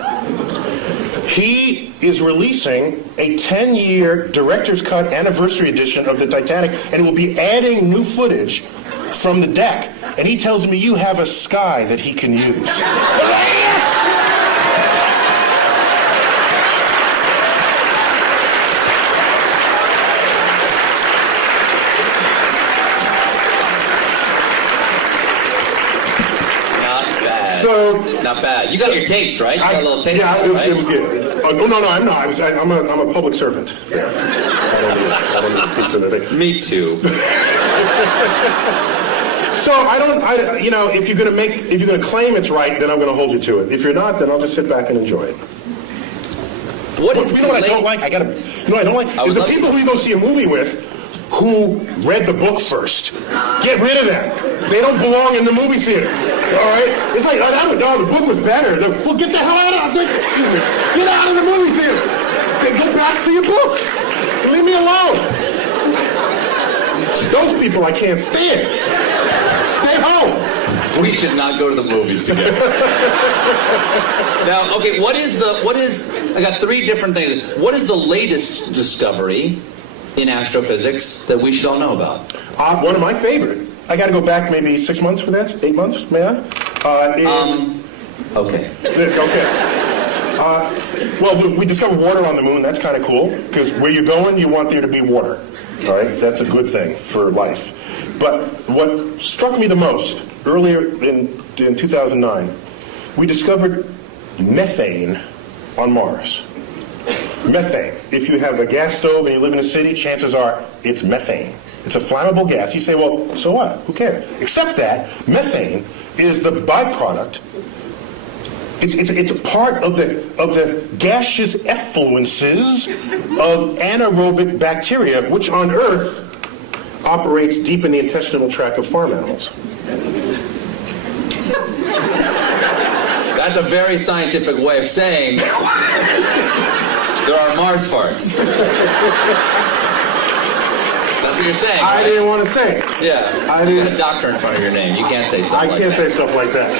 He is releasing a 10-year director's cut anniversary edition of the Titanic, and will be adding new footage from the deck. And he tells me you have a sky that he can use." Not bad. You got your taste, right? You got a little taste. Yeah, right? it was good. No, I'm not. I'm a public servant. I don't need a piece of the thing. Me too. So if you're gonna claim it's right, then I'm gonna hold you to it. If you're not, then I'll just sit back and enjoy it. What is You know what I don't like? I don't like is the people who you go see a movie with who read the book first. Get rid of them. They don't belong in the movie theater. All right? It's like, the book was better. Well, get the hell out of Get out of the movie theater. Then go back to your book. Leave me alone. Those people I can't stand. Stay home. We should not go to the movies together. Now, okay, I got three different things. What is the latest discovery in astrophysics that we should all know about? One of my favorite. I got to go back maybe 6 months for that. 8 months, may I? Okay. Okay. Well, we discovered water on the moon. That's kind of cool, because where you're going, you want there to be water. All right? That's a good thing for life. But what struck me the most, earlier in 2009, we discovered methane on Mars. Methane. If you have a gas stove and you live in a city, chances are it's methane. It's a flammable gas. You say, well, so what? Who cares? Except that methane is the byproduct. It's a part of the gaseous effluences of anaerobic bacteria, which on Earth operates deep in the intestinal tract of farm animals. That's a very scientific way of saying there are Mars farts. That's what you're saying, I right? didn't want to say it. Yeah. You got a doctor in front of your name. You can't say stuff like that. I can't say stuff like that.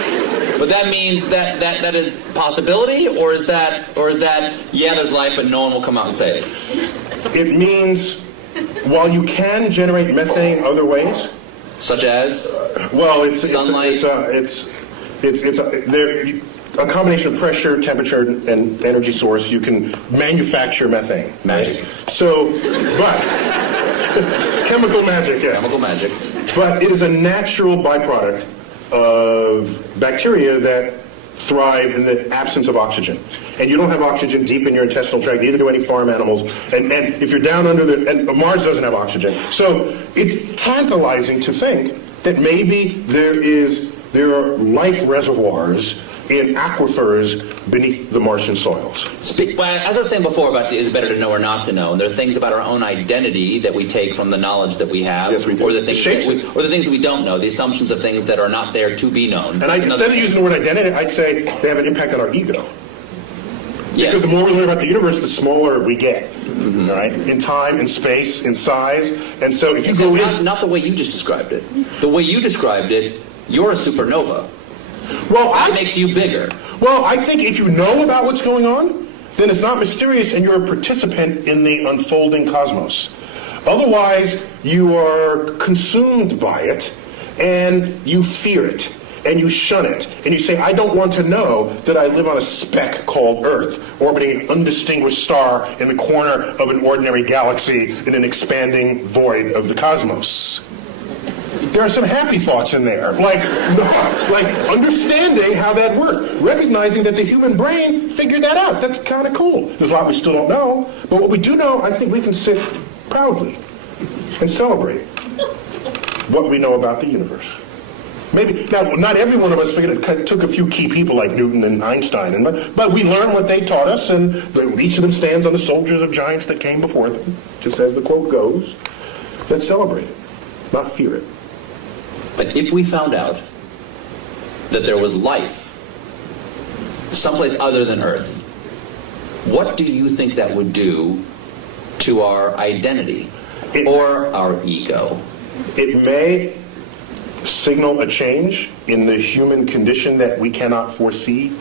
But that means that is possibility, or is that there's life, but no one will come out and say it? It means while you can generate methane other ways, such as sunlight. It's a combination of pressure, temperature, and energy source. You can manufacture methane. Magic. So, but chemical magic, yes. Chemical magic. But it is a natural byproduct of bacteria that thrive in the absence of oxygen. And you don't have oxygen deep in your intestinal tract, neither do any farm animals. And if you're down under and Mars doesn't have oxygen. So it's tantalizing to think that maybe there are life reservoirs in aquifers beneath the Martian soils. As I was saying before about is it better to know or not to know, and there are things about our own identity that we take from the knowledge that we have, Yes, we do. or the things that we don't know, the assumptions of things that are not there to be known. And instead of using the word identity, I'd say they have an impact on our ego. Yes. Because the more we learn about the universe, the smaller we get. Mm-hmm. All right? In time, in space, in size. And so if you go in... Not the way you just described it. The way you described it, you're a supernova. Well, that makes you bigger. Well, I think if you know about what's going on, then it's not mysterious and you're a participant in the unfolding cosmos. Otherwise, you are consumed by it and you fear it and you shun it and you say, I don't want to know that I live on a speck called Earth, orbiting an undistinguished star in the corner of an ordinary galaxy in an expanding void of the cosmos. There are some happy thoughts in there, like understanding how that works, recognizing that the human brain figured that out. That's kind of cool. There's a lot we still don't know, but what we do know, I think we can sit proudly and celebrate what we know about the universe. Maybe now, not every one of us took a few key people like Newton and Einstein, but we learned what they taught us, and each of them stands on the shoulders of giants that came before them, just as the quote goes. Let's celebrate it, not fear it. But if we found out that there was life someplace other than Earth, what do you think that would do to our identity or our ego? It may signal a change in the human condition that we cannot foresee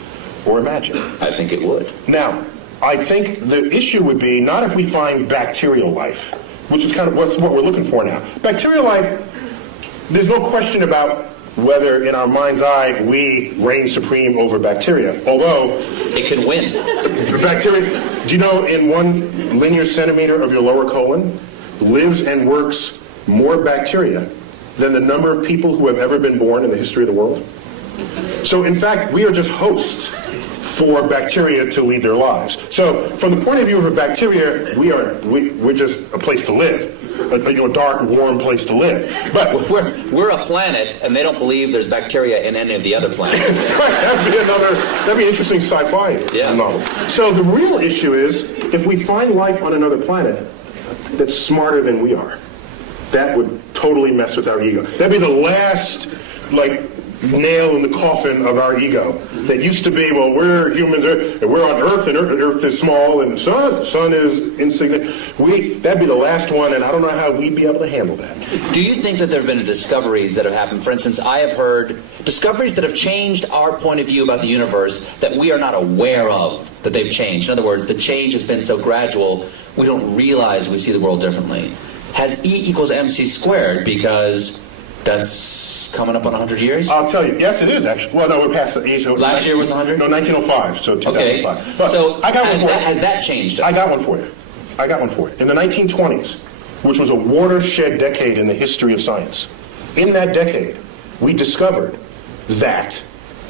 or imagine. I think it would. Now, I think the issue would be not if we find bacterial life, which is kind of what we're looking for now. Bacterial life, there's no question about whether in our mind's eye we reign supreme over bacteria, although it can win. Bacteria, do you know in 1 linear centimeter of your lower colon lives and works more bacteria than the number of people who have ever been born in the history of the world? So in fact, we are just hosts for bacteria to lead their lives. So from the point of view of a bacteria, we're just a place to live, a dark, warm place to live. But we're a planet, and they don't believe there's bacteria in any of the other planets. that'd be an interesting sci-fi novel. So the real issue is, if we find life on another planet that's smarter than we are, that would totally mess with our ego. That'd be the last, nail in the coffin of our ego. That used to be, well, we're humans, and we're on Earth, and Earth is small, and sun is insignificant. That'd be the last one, and I don't know how we'd be able to handle that. Do you think that there have been discoveries that have happened? For instance, I have heard discoveries that have changed our point of view about the universe that we are not aware of, that they've changed. In other words, the change has been so gradual, we don't realize we see the world differently. Has E equals MC squared, because that's coming up on 100 years? I'll tell you. Yes, it is, actually. Well, no, we're past the age. Last year was 100? No, 1905, so 2005. Okay. But so I got one for you. Has that changed us? I got one for you. In the 1920s, which was a watershed decade in the history of science, in that decade, we discovered that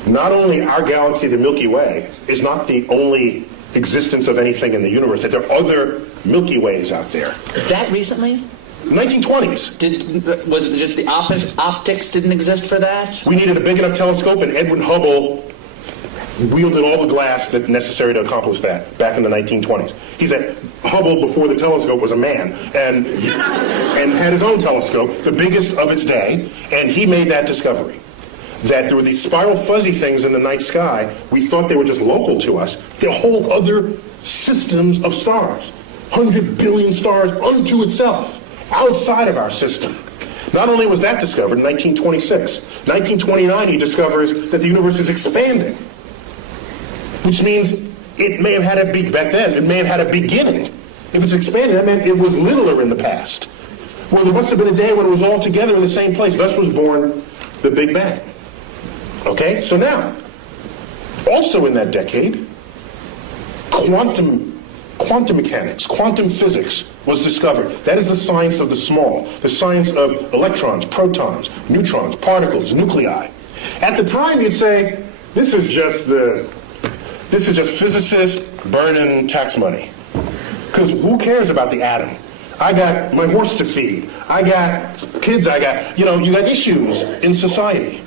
not only our galaxy, the Milky Way, is not the only existence of anything in the universe, that there are other Milky Ways out there. That recently? 1920s. Was it just the optics didn't exist for that? We needed a big enough telescope, and Edwin Hubble wielded all the glass that necessary to accomplish that back in the 1920s. He said Hubble, before the telescope, was a man and had his own telescope, the biggest of its day, and he made that discovery. That there were these spiral fuzzy things in the night sky. We thought they were just local to us. They're whole other systems of stars. 100 billion stars unto itself, outside of our system. Not only was that discovered in 1926, 1929 he discovers that the universe is expanding, which means it may have had a back then, it may have had a beginning. If it's expanding, that meant it was littler in the past. Well, there must have been a day when it was all together in the same place. Thus was born the Big Bang. Okay, so now, also in that decade, quantum mechanics, quantum physics was discovered. That is the science of the small, the science of electrons, protons, neutrons, particles, nuclei. At the time, you'd say, this is just physicists burning tax money. Because who cares about the atom? I got my horse to feed. I got kids. You got issues in society.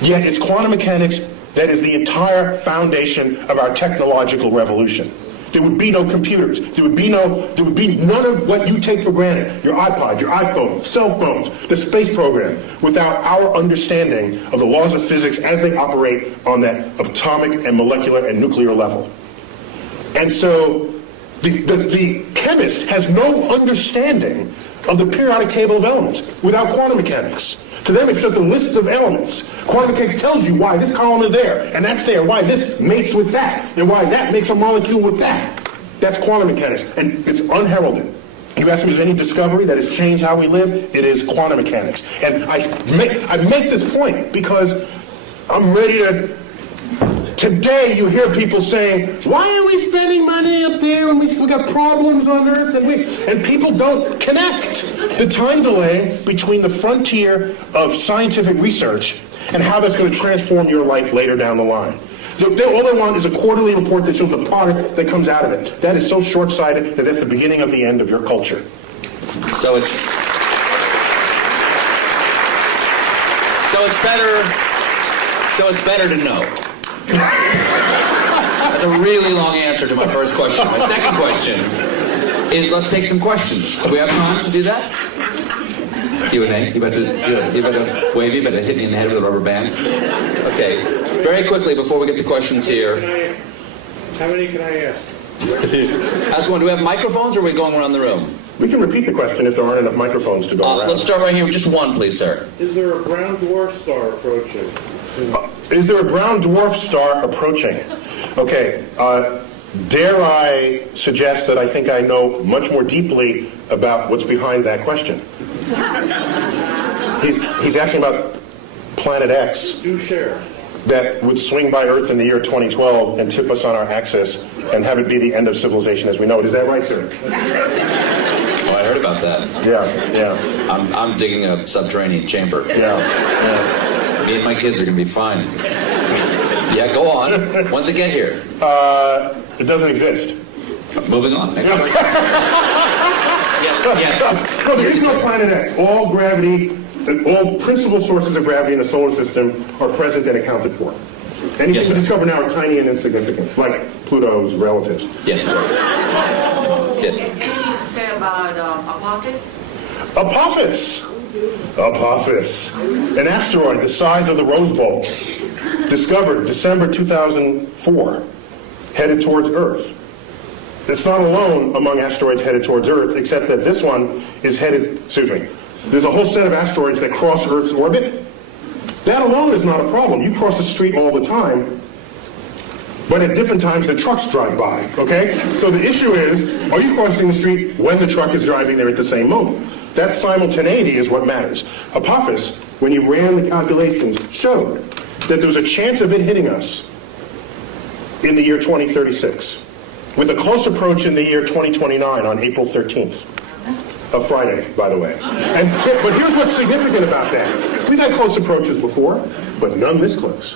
Yet it's quantum mechanics that is the entire foundation of our technological revolution. There would be no computers. There would be none of what you take for granted, your iPod, your iPhone, cell phones, the space program, without our understanding of the laws of physics as they operate on that atomic and molecular and nuclear level. And so the chemist has no understanding of the periodic table of elements without quantum mechanics. To them, it's just a list of elements. Quantum mechanics tells you why this column is there, and that's there, why this mates with that, and why that makes a molecule with that. That's quantum mechanics, and it's unheralded. You ask me, is there any discovery that has changed how we live? It is quantum mechanics. And I make this point because I'm ready to... Today, you hear people saying, why are we spending money up there when we got problems on Earth? And people don't connect the time delay between the frontier of scientific research and how that's going to transform your life later down the line. All they want is a quarterly report that shows the product that comes out of it. That is so short-sighted that that's the beginning of the end of your culture. So So it's better to know. That's a really long answer to my first question. My second question is, let's take some questions. Do we have time to do that? Q&A? You about to wave? You about to hit me in the head with a rubber band? Okay. Very quickly, before we get to questions here. How many can I ask? Ask one. Do we have microphones, or are we going around the room? We can repeat the question if there aren't enough microphones to go around. Let's start right here with just one, please, sir. Is there a brown dwarf star approaching? Is there a brown dwarf star approaching? Okay. Dare I suggest that I think I know much more deeply about what's behind that question? He's asking about Planet X. Do share. That would swing by Earth in the year 2012 and tip us on our axis and have it be the end of civilization as we know it. Is that right, sir? Oh, I heard about that. Yeah. I'm digging a subterranean chamber. Yeah. Me and my kids are going to be fine. Yeah, go on. Once again here. It doesn't exist. Moving on. Next question. Yes. No, there is no Planet X. All gravity, all principal sources of gravity in the solar system are present and accounted for. Anything Yes, we sir. discover now are tiny and insignificant, like Pluto's relatives. Yes. Yes. Anything to say about Apophis? Apophis. An asteroid the size of the Rose Bowl. Discovered December 2004. Headed towards Earth. It's not alone among asteroids headed towards Earth, except that this one is headed, there's a whole set of asteroids that cross Earth's orbit. That alone is not a problem. You cross the street all the time, but at different times the trucks drive by, okay? So the issue is, are you crossing the street when the truck is driving there at the same moment? That simultaneity is what matters. Apophis, when you ran the calculations, showed that there was a chance of it hitting us in the year 2036, with a close approach in the year 2029 on April 13th. A Friday, by the way. But here's what's significant about that. We've had close approaches before, but none this close.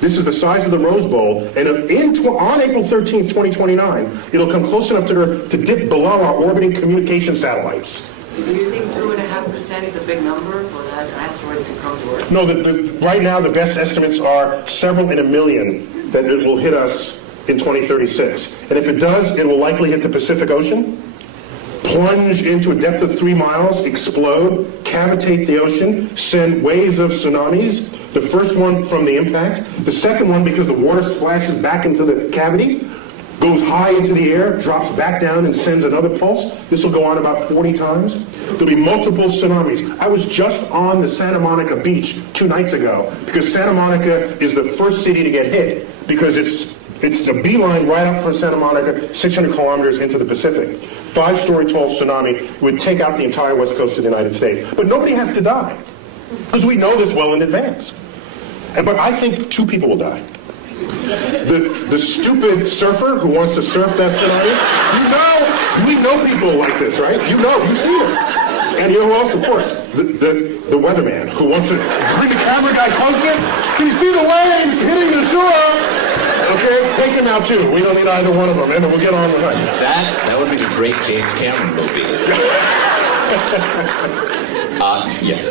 This is the size of the Rose Bowl, and on April 13th, 2029, it'll come close enough to Earth to dip below our orbiting communication satellites. Do you think 2.5% is a big number for that asteroid to come to Earth? No, right now the best estimates are several in a million that it will hit us in 2036. And if it does, it will likely hit the Pacific Ocean, plunge into a depth of 3 miles, explode, cavitate the ocean, send waves of tsunamis. The first one from the impact. The second one, because the water splashes back into the cavity, goes high into the air, drops back down, and sends another pulse. This will go on about 40 times. There'll be multiple tsunamis. I was just on the Santa Monica beach 2 nights ago, because Santa Monica is the first city to get hit, because it's the beeline right up from Santa Monica, 600 kilometers into the Pacific. 5-story tall tsunami would take out the entire west coast of the United States. But nobody has to die, because we know this well in advance. But I think 2 people will die. The stupid surfer who wants to surf that tsunami, we know people like this, right? You see them. And you know who else? Of course, the weatherman who wants to bring the camera guy closer. Can you see the waves hitting the shore? Okay, take him out too. We don't need either one of them, and then we'll get on with it. That would make a great James Cameron movie. Yes.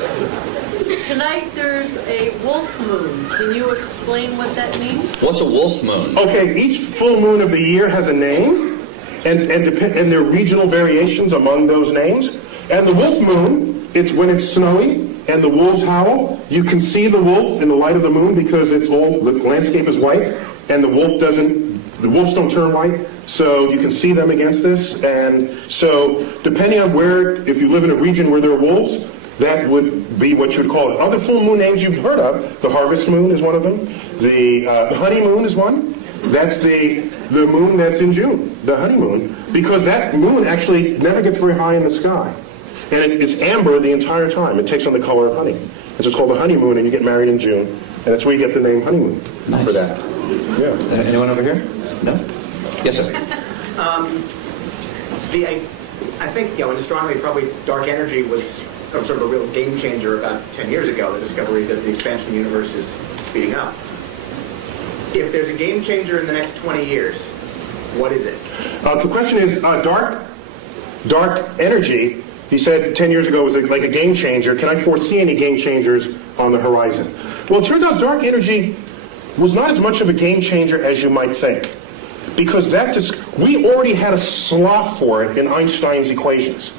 Tonight there's a wolf moon. Can you explain what that means? What's a wolf moon? Okay, each full moon of the year has a name, and there are regional variations among those names. And the wolf moon, it's when it's snowy and the wolves howl. You can see the wolf in the light of the moon because the landscape is white, and the wolves don't turn white, so you can see them against this. And so, depending on if you live in a region where there are wolves, that would be what you would call it. Other full moon names you've heard of, the harvest moon is one of them. The honeymoon is one. That's the moon that's in June, the honeymoon, because that moon actually never gets very high in the sky. And it's amber the entire time. It takes on the color of honey. So it's called the honeymoon, and you get married in June. And that's where you get the name honeymoon for that. Yeah. Anyone over here? No? Yes, sir. I think, in astronomy, probably dark energy was sort of a real game changer about 10 years ago, the discovery that the expansion of the universe is speeding up. If there's a game changer in the next 20 years, what is it? The question is, dark energy, he said 10 years ago was like a game changer. Can I foresee any game changers on the horizon. Well, it turns out dark energy was not as much of a game changer as you might think, because we already had a slot for it in Einstein's equations.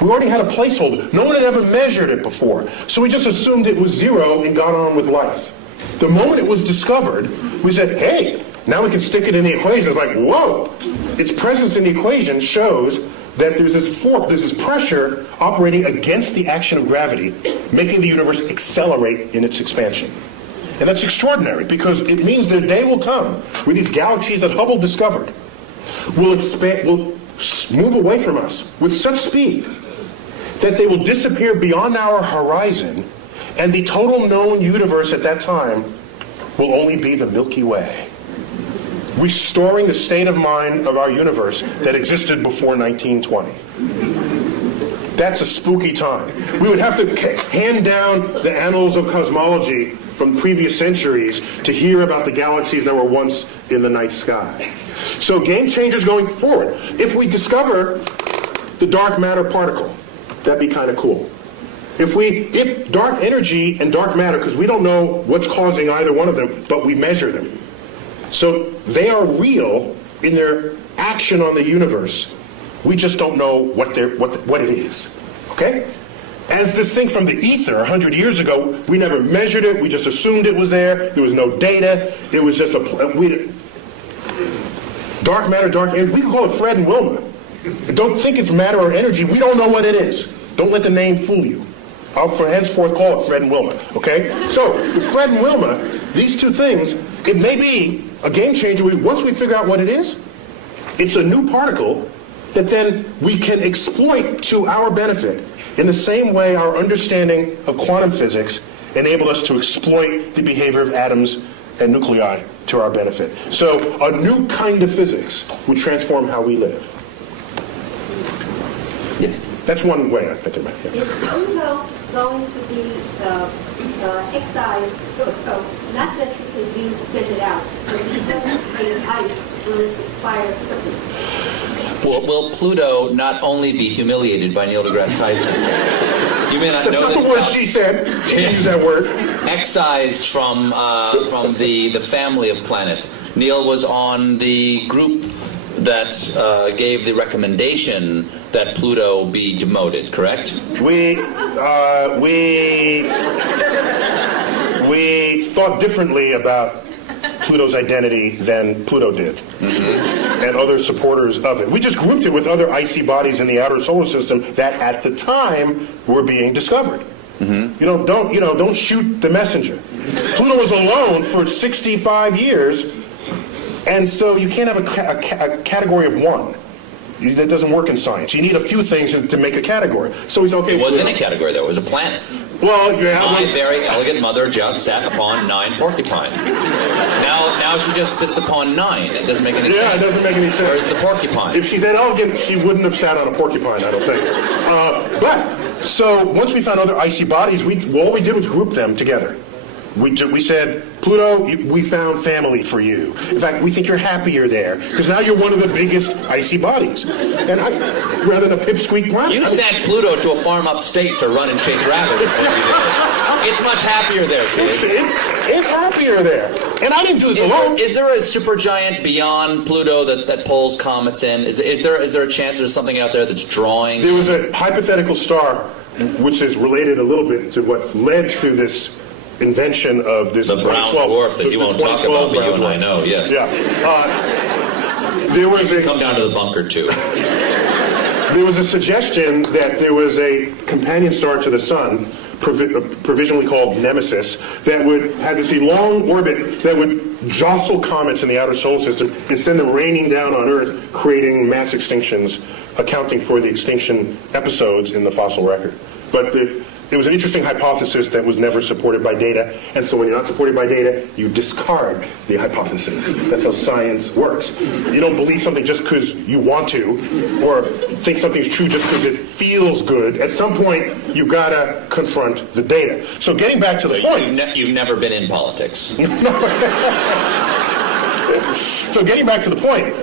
We already had a placeholder. No one had ever measured it before, so we just assumed it was zero and got on with life. The moment it was discovered, we said, hey, now we can stick it in the equation. It's like, whoa! Its presence in the equation shows that there's this force, there's this pressure operating against the action of gravity, making the universe accelerate in its expansion. And that's extraordinary, because it means the day will come where these galaxies that Hubble discovered will move away from us with such speed that they will disappear beyond our horizon, and the total known universe at that time will only be the Milky Way, restoring the state of mind of our universe that existed before 1920. That's a spooky time. We would have to hand down the annals of cosmology from previous centuries to hear about the galaxies that were once in the night sky. So game changers going forward. If we discover the dark matter particle, that'd be kind of cool. If dark energy and dark matter, because we don't know what's causing either one of them, but we measure them. So they are real in their action on the universe. We just don't know what it is. Okay? As distinct from the ether 100 years ago, we never measured it. We just assumed it was there. There was no data. It was just dark matter, dark energy. We can call it Fred and Wilma. Don't think it's matter or energy. We don't know what it is. Don't let the name fool you. I'll henceforth call it Fred and Wilma. Okay? So, with Fred and Wilma, these two things, it may be a game changer. Once we figure out what it is, it's a new particle that then we can exploit to our benefit in the same way our understanding of quantum physics enabled us to exploit the behavior of atoms and nuclei to our benefit. So a new kind of physics would transform how we live. Yes. That's one way I think about it. Is Pluto going to be excised, so not just because you send it out, but because the ice will expire quickly? Will Pluto not only be humiliated by Neil deGrasse Tyson? You may not know this. That's not the word she said. She used that word. Excised from the family of planets. Neil was on the group that gave the recommendation that Pluto be demoted, correct? We thought differently about Pluto's identity than Pluto did, and other supporters of it. We just grouped it with other icy bodies in the outer solar system that, at the time, were being discovered. Don't shoot the messenger. Pluto was alone for 65 years, and so you can't have a category of one. That doesn't work in science. You need a few things to make a category. So he's okay. It wasn't a category, though. It was a planet. Well, yeah. My very elegant mother just sat upon 9 porcupine. Now she just sits upon 9. It doesn't make any sense. Yeah, it doesn't make any sense. Where's the porcupine? If she's that elegant, she wouldn't have sat on a porcupine, I don't think. So once we found other icy bodies, all we did was group them together. We said, Pluto, we found family for you. In fact, we think you're happier there, because now you're one of the biggest icy bodies. And rather than a pipsqueak planet. You sent Pluto to a farm upstate to run and chase rabbits. Is what you did. It's much happier there, kids. It's happier there. And I didn't do this alone. Is there a supergiant beyond Pluto that pulls comets in? Is there a chance there's something out there that's drawing? There was a hypothetical star, which is related a little bit to what led to this invention of this. The brown dwarf that you won't talk about, but you and I know, yes. Yeah. There was come down to the bunker, too. There was a suggestion that there was a companion star to the Sun, provisionally called Nemesis, that would have this long orbit that would jostle comets in the outer solar system and send them raining down on Earth, creating mass extinctions, accounting for the extinction episodes in the fossil record. But it was an interesting hypothesis that was never supported by data, and so when you're not supported by data, you discard the hypothesis. That's how science works. You don't believe something just because you want to, or think something's true just because it feels good. At some point, you've got to confront the data. So getting back to the point... You've never been in politics. So getting back to the point,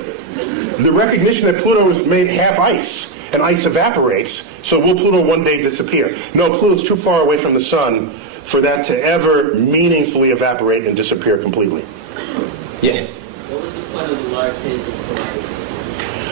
the recognition that Pluto was made half ice and ice evaporates, so will Pluto one day disappear? No, Pluto's too far away from the sun for that to ever meaningfully evaporate and disappear completely. Yes. What was the point of the Large Hadron Collider?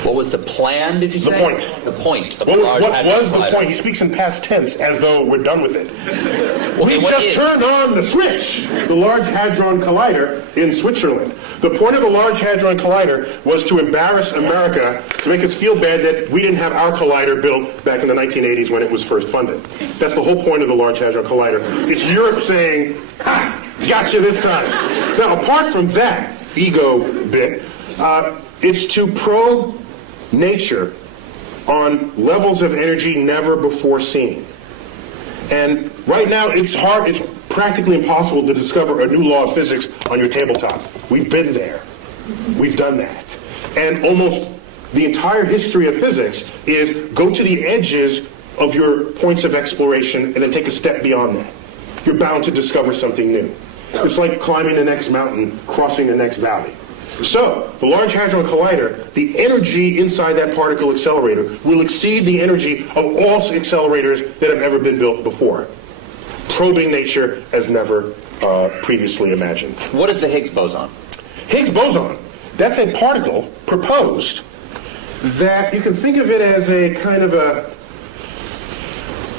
What was the plan, did you The say? point. The point of What the Large was Hadron the Collider. point? He speaks in past tense as though we're done with it. Okay, We what just is? turned on the switch, the Large Hadron Collider in Switzerland. The point of the Large Hadron Collider was to embarrass America, to make us feel bad that we didn't have our collider built back in the 1980s when it was first funded. That's the whole point of the Large Hadron Collider. It's Europe saying, ha, gotcha this time. Now, apart from that ego bit, it's to probe nature on levels of energy never before seen. And right now, it's hard, it's practically impossible to discover a new law of physics on your tabletop. We've been there. We've done that. And almost the entire history of physics is go to the edges of your points of exploration and then take a step beyond that. You're bound to discover something new. It's like climbing the next mountain, crossing the next valley. So, the Large Hadron Collider, the energy inside that particle accelerator will exceed the energy of all accelerators that have ever been built before, probing nature as never previously imagined. What is the Higgs boson? Higgs boson, that's a particle proposed that you can think of it as a kind of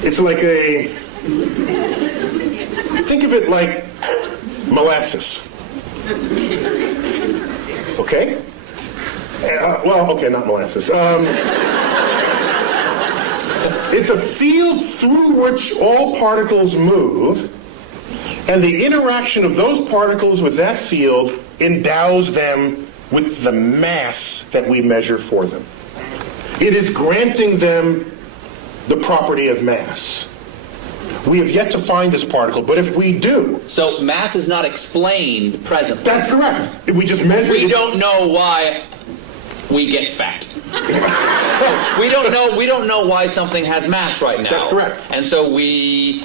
it's like think of it like molasses. Okay? Okay, not molasses. It's a field through which all particles move, and the interaction of those particles with that field endows them with the mass that we measure for them. It is granting them the property of mass. We have yet to find this particle, but if we do... So mass is not explained presently. That's correct. We just measure... We don't know why we get fat. we don't know why something has mass right now. That's correct. And so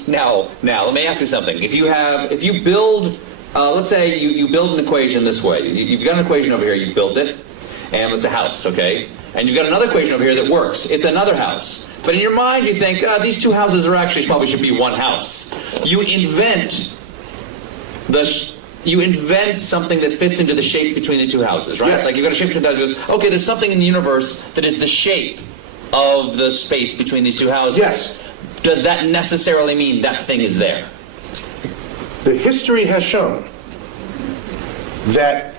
now let me ask you something. If you build let's say you build an equation this way. You've got an equation over here, you built it, and it's a house, okay? And you've got another equation over here that works. It's another house. But in your mind, you think, these two houses are actually probably should be one house. You invent something that fits into the shape between the two houses, right? Yes. Like you've got a shape between the two houses. Goes, okay, there's something in the universe that is the shape of the space between these two houses. Yes. Does that necessarily mean that thing is there? The history has shown that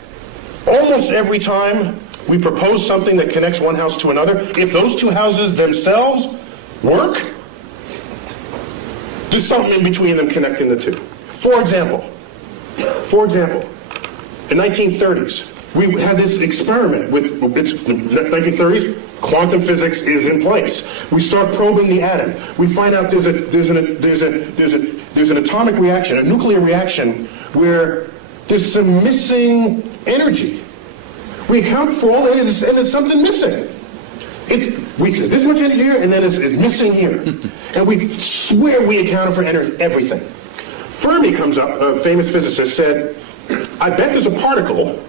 almost every time we propose something that connects one house to another, if those two houses themselves work, there's something in between them connecting the two. For example, in 1930s, we had this experiment with the 1930s. Quantum physics is in place. We start probing the atom. We find out there's an atomic reaction, a nuclear reaction, where there's some missing energy. We account for all this, and there's something missing. We said this much energy here, and then it's missing here. And we swear we accounted for everything. Fermi comes up, a famous physicist, said, I bet there's a particle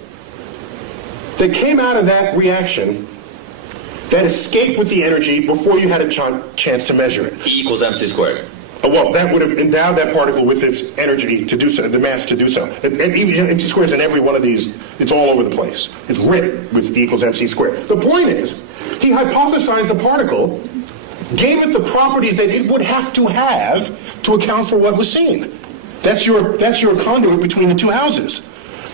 that came out of that reaction that escaped with the energy before you had a chance to measure it. E equals mc squared. Well, that would have endowed that particle with its energy to do so, the mass to do so. And even MC squared is in every one of these, it's all over the place. It's written with E equals MC squared. The point is, he hypothesized the particle, gave it the properties that it would have to account for what was seen. That's your conduit between the two houses.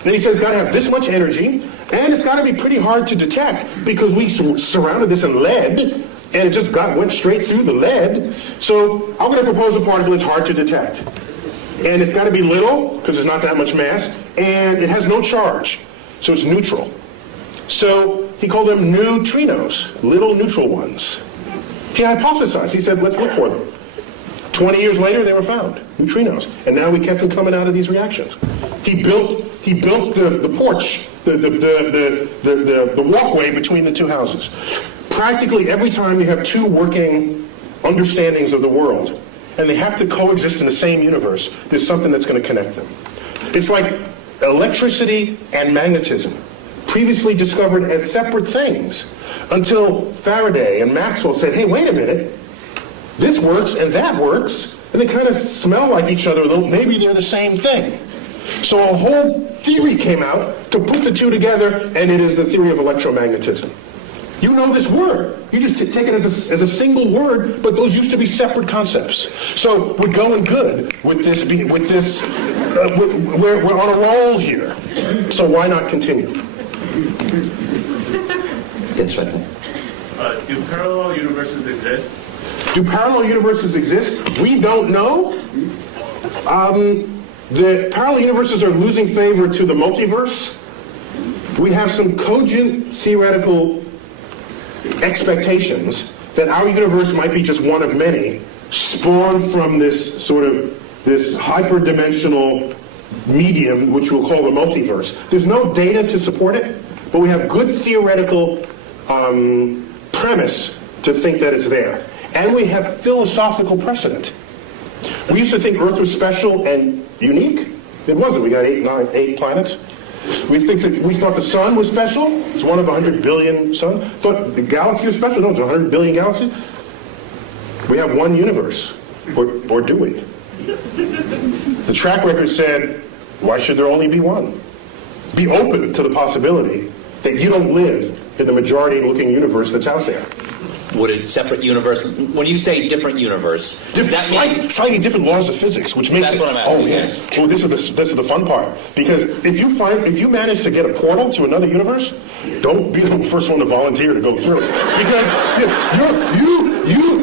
Then he says it's got to have this much energy, and it's got to be pretty hard to detect because we surrounded this in lead, and it just went straight through the lead. So I'm going to propose a particle that's hard to detect. And it's got to be little, because there's not that much mass, and it has no charge, so it's neutral. So he called them neutrinos, little neutral ones. He hypothesized. He said, let's look for them. 20 years later, they were found, neutrinos. And now we kept them coming out of these reactions. He built the porch, the walkway between the two houses. Practically every time you have two working understandings of the world, and they have to coexist in the same universe, there's something that's going to connect them. It's like electricity and magnetism, previously discovered as separate things, until Faraday and Maxwell said, hey, wait a minute, this works and that works, and they kind of smell like each other a little. Maybe they're the same thing. So a whole theory came out to put the two together, and it is the theory of electromagnetism. You know this word. You just take it as a single word, but those used to be separate concepts. So we're going good with this. We're on a roll here. So why not continue? Yes, right there. Do parallel universes exist? Do parallel universes exist? We don't know. The parallel universes are losing favor to the multiverse. We have some cogent theoretical expectations that our universe might be just one of many, spawned from this hyperdimensional medium, which we'll call the multiverse. There's no data to support it, but we have good theoretical premise to think that it's there. And we have philosophical precedent. We used to think Earth was special and unique. It wasn't. We got 8 planets. We thought the sun was special. It's one of 100 billion suns. Thought the galaxy was special. No, it's 100 billion galaxies. We have one universe. Or do we? The track record said, why should there only be one? Be open to the possibility that you don't live in the majority-looking universe that's out there. Would a separate universe, when you say different universe, does that mean... Slightly different laws of physics, which makes That's what I'm asking, yes. Oh, this is the fun part. Because if you manage to get a portal to another universe, don't be the first one to volunteer to go through it. Because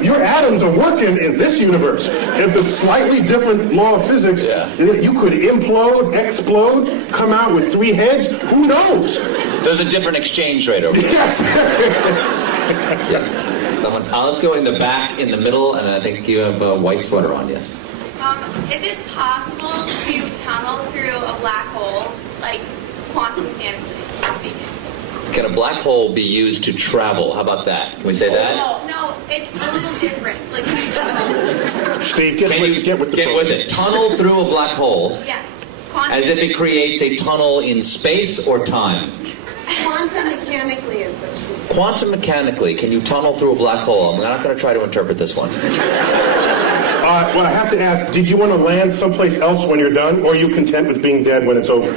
your atoms are working in this universe. If the slightly different law of physics, you could implode, explode, come out with 3 heads, who knows? There's a different exchange rate over there. Yes. Yes. Someone, let's go in the back, in the middle, and I think you have a white sweater on, yes. Is it possible to tunnel through a black hole, like quantum mechanically speaking? Can a black hole be used to travel? How about that? Can we say that? No, it's a little different. Like, Steve, get with it. Tunnel through a black hole. Yes. As if it creates a tunnel in space or time. Quantum mechanically is what she said. Quantum mechanically, can you tunnel through a black hole? I'm not going to try to interpret this one. Well, I have to ask, did you want to land someplace else when you're done, or are you content with being dead when it's over?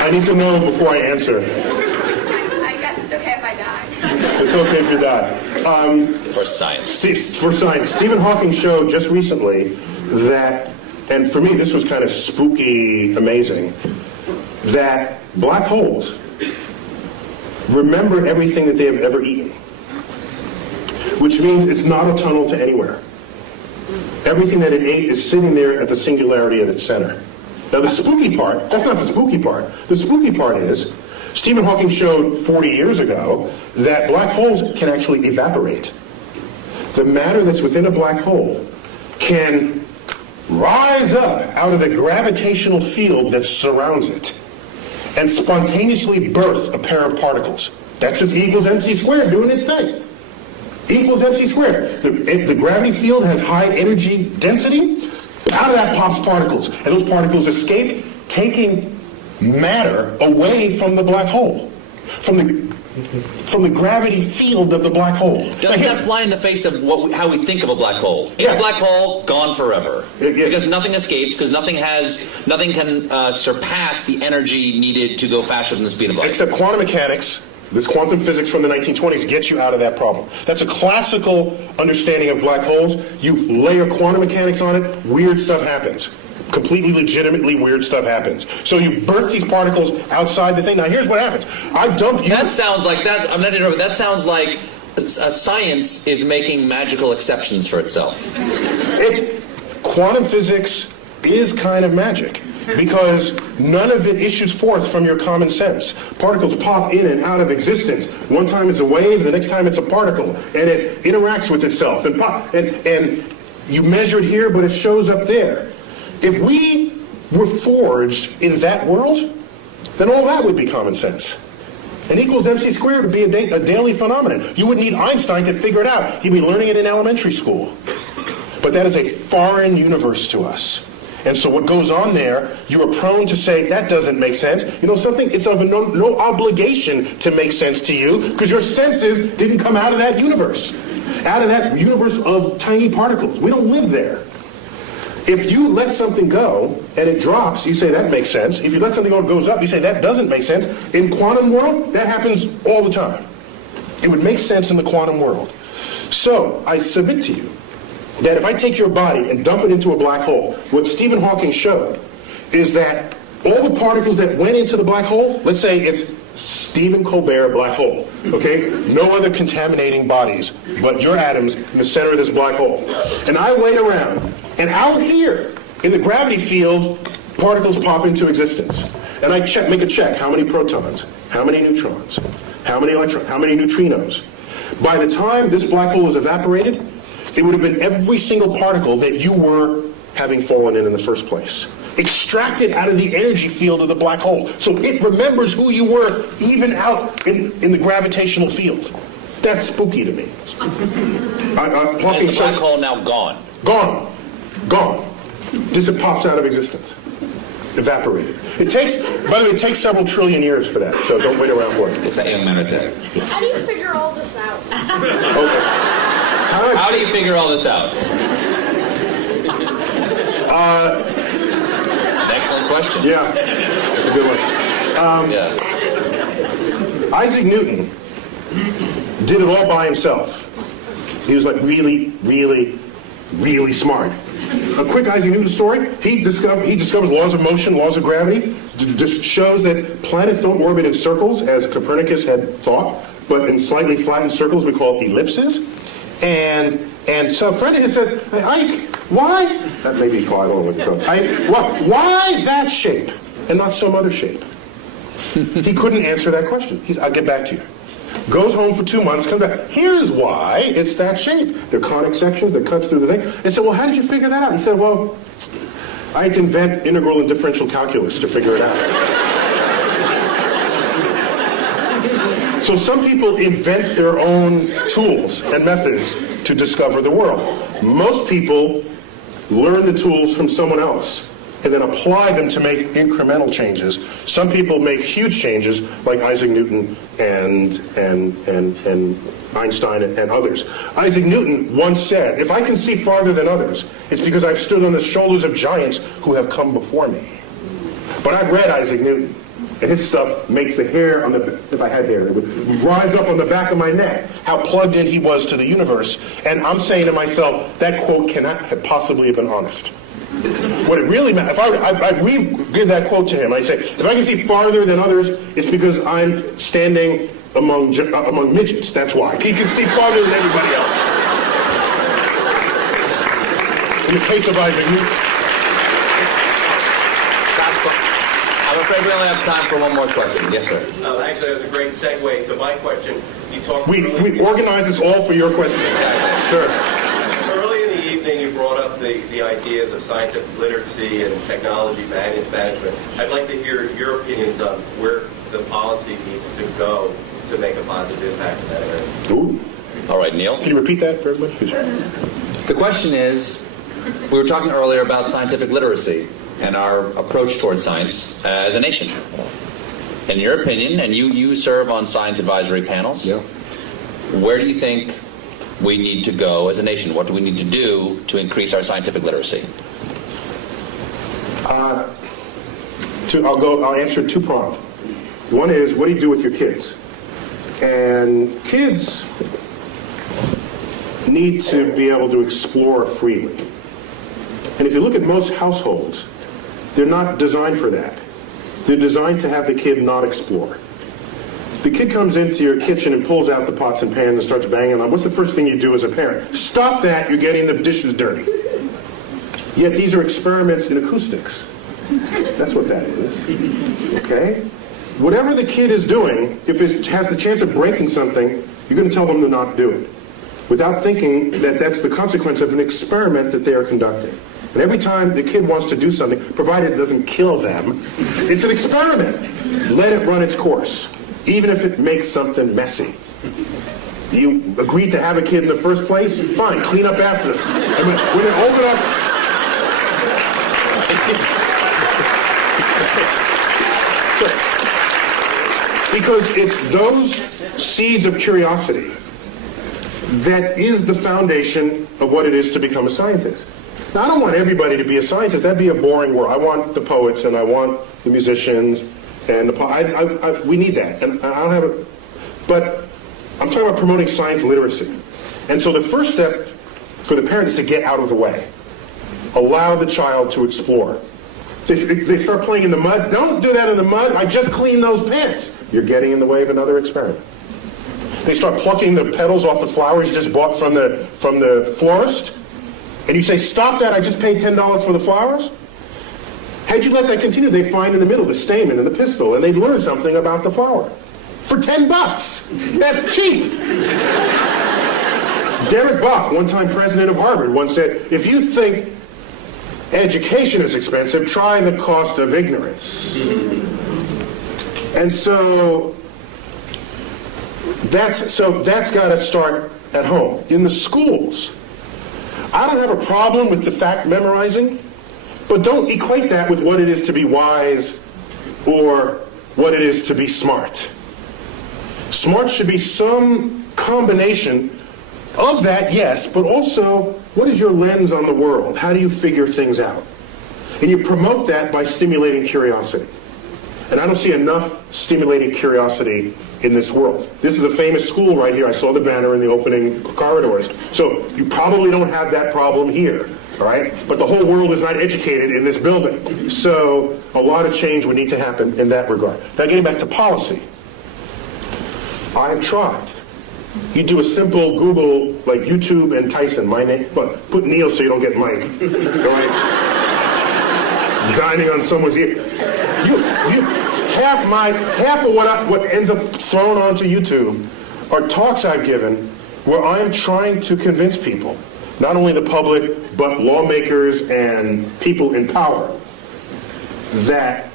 I need to know before I answer. I guess it's okay if I die. It's okay if you die. For science. For science. Stephen Hawking showed just recently that, and for me this was kind of spooky amazing, that black holes remember everything that they have ever eaten. Which means it's not a tunnel to anywhere. Everything that it ate is sitting there at the singularity at its center. Now the spooky part, that's not the spooky part. The spooky part is, Stephen Hawking showed 40 years ago that black holes can actually evaporate. The matter that's within a black hole can rise up out of the gravitational field that surrounds it and spontaneously birth a pair of particles. That's just E equals mc squared doing its thing. E equals mc squared. The gravity field has high energy density. Out of that pops particles. And those particles escape, taking matter away from the black hole. From the gravity field of the black hole. Doesn't that fly in the face of how we think of a black hole? In a black hole, gone forever. Because nothing escapes, because nothing can surpass the energy needed to go faster than the speed of light. Except quantum mechanics, this quantum physics from the 1920s gets you out of that problem. That's a classical understanding of black holes. You layer quantum mechanics on it, weird stuff happens. Completely legitimately weird stuff happens. So you birth these particles outside the thing. Now here's what happens. I dump you. That sounds like that. I'm not interrupting. That sounds like science is making magical exceptions for itself. Quantum physics is kind of magic because none of it issues forth from your common sense. Particles pop in and out of existence. One time it's a wave, the next time it's a particle, and it interacts with itself and you measure it here, but it shows up there. If we were forged in that world, then all that would be common sense. N equals mc squared would be a daily phenomenon. You wouldn't need Einstein to figure it out. You'd be learning it in elementary school. But that is a foreign universe to us. And so what goes on there, you are prone to say, that doesn't make sense. You know something? It's of no obligation to make sense to you because your senses didn't come out of that universe. Out of that universe of tiny particles. We don't live there. If you let something go and it drops, you say that makes sense. If you let something go and it goes up, you say that doesn't make sense. In quantum world, that happens all the time. It would make sense in the quantum world. So I submit to you that if I take your body and dump it into a black hole, what Stephen Hawking showed is that all the particles that went into the black hole, let's say it's Stephen Colbert black hole, okay? No other contaminating bodies but your atoms in the center of this black hole. And I wait around, and out here in the gravity field, particles pop into existence. And I make a check, how many protons, how many neutrons, how many electrons, how many neutrinos. By the time this black hole is evaporated, it would have been every single particle that you were having fallen in the first place. Extracted out of the energy field of the black hole. So it remembers who you were even out in the gravitational field. That's spooky to me. Is the black hole now gone? Gone. Just it pops out of existence. Evaporated. It takes, by the way, it takes several trillion years for that, so don't wait around for it. It's a minute there. How do you figure all this out? Okay. How do you figure all this out? It's an excellent question. Yeah, that's a good one. Isaac Newton did it all by himself. He was like really, really, really smart. A quick Isaac Newton story. He discovered laws of motion, laws of gravity. Just shows that planets don't orbit in circles, as Copernicus had thought, but in slightly flattened circles we call ellipses. And so a friend of his said, hey, Ike, why? That may be called, I don't know what it's called. Why that shape and not some other shape? He couldn't answer that question. I'll get back to you. Goes home for 2 months, comes back. Here's why it's that shape. They're conic sections that cuts through the thing. They said, well, how did you figure that out? He said, well, I had to invent integral and differential calculus to figure it out. So some people invent their own tools and methods to discover the world. Most people learn the tools from someone else and then apply them to make incremental changes. Some people make huge changes, like Isaac Newton and Einstein and others. Isaac Newton once said, if I can see farther than others, it's because I've stood on the shoulders of giants who have come before me. But I've read Isaac Newton, and his stuff makes the hair on the, if I had hair, it would rise up on the back of my neck, how plugged in he was to the universe. And I'm saying to myself, that quote cannot have possibly have been honest. What it really meant, if I'd re-give that quote to him, I'd say, if I can see farther than others, it's because I'm standing among midgets, that's why. He can see farther than everybody else. In the case of Isaac Newton. I'm afraid we only have time for one more question. Yes, sir. Actually, that was a great segue to my question. You talked. We organize this all for your question. Sure. Early in the evening, you brought up the ideas of scientific literacy and technology management. I'd like to hear your opinions on where the policy needs to go to make a positive impact in that area. Ooh. All right, Neil. Can you repeat that for everybody? The question is, we were talking earlier about scientific literacy and our approach towards science as a nation. In your opinion, and you serve on science advisory panels, yeah. Where do you think we need to go as a nation? What do we need to do to increase our scientific literacy? I'll answer two-pronged. One is, what do you do with your kids? And kids need to be able to explore freely. And if you look at most households, they're not designed for that. They're designed to have the kid not explore. The kid comes into your kitchen and pulls out the pots and pans and starts banging them. What's the first thing you do as a parent? Stop that, you're getting the dishes dirty. Yet these are experiments in acoustics. That's what that is. Okay? Whatever the kid is doing, if it has the chance of breaking something, you're going to tell them to not do it, without thinking that that's the consequence of an experiment that they are conducting. And every time the kid wants to do something, provided it doesn't kill them, it's an experiment. Let it run its course, even if it makes something messy. You agreed to have a kid in the first place? Fine, clean up after them. And when they open up... Because it's those seeds of curiosity that is the foundation of what it is to become a scientist. Now, I don't want everybody to be a scientist. That'd be a boring world. I want the poets, and I want the musicians, and we need that. And I don't have it. But I'm talking about promoting science literacy. And so the first step for the parent is to get out of the way. Allow the child to explore. They start playing in the mud. Don't do that in the mud. I just cleaned those pants. You're getting in the way of another experiment. They start plucking the petals off the flowers you just bought from the florist. And you say, stop that, I just paid $10 for the flowers. Had you let that continue, they find in the middle the stamen and the pistil, and they'd learn something about the flower. For $10. That's cheap. Derek Bach, one-time president of Harvard, once said, if you think education is expensive, try the cost of ignorance. And so that's got to start at home. In the schools, I don't have a problem with the fact memorizing, but don't equate that with what it is to be wise or what it is to be smart. Smart should be some combination of that, yes, but also what is your lens on the world? How do you figure things out? And you promote that by stimulating curiosity. And I don't see enough stimulating curiosity in this world. This is a famous school right here. I saw the banner in the opening corridors. So you probably don't have that problem here, all right? But the whole world is not educated in this building. So a lot of change would need to happen in that regard. Now getting back to policy. I have tried. You do a simple Google, like YouTube and Tyson, my name, but put Neil so you don't get Mike. Right? Dining on someone's ear. Half of what ends up thrown onto YouTube are talks I've given where I am trying to convince people, not only the public, but lawmakers and people in power, that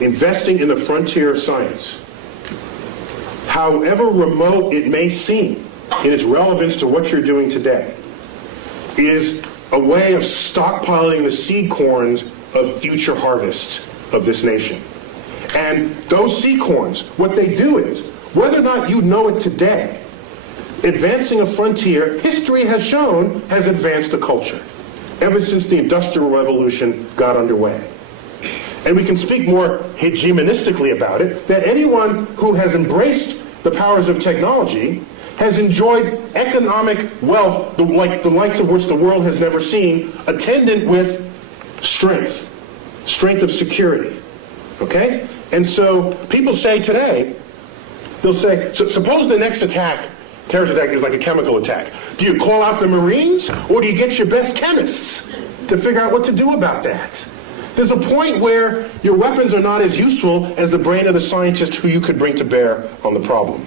investing in the frontier of science, however remote it may seem in its relevance to what you're doing today, is a way of stockpiling the seed corns of future harvests of this nation. And those seed corns, what they do is, whether or not you know it today, advancing a frontier, history has shown, has advanced the culture ever since the Industrial Revolution got underway. And we can speak more hegemonistically about it, that anyone who has embraced the powers of technology has enjoyed economic wealth, the likes of which the world has never seen, attendant with strength of security. Okay? And so people say today, they'll say, suppose the next terrorist attack is like a chemical attack. Do you call out the Marines, or do you get your best chemists to figure out what to do about that? There's a point where your weapons are not as useful as the brain of the scientist who you could bring to bear on the problem.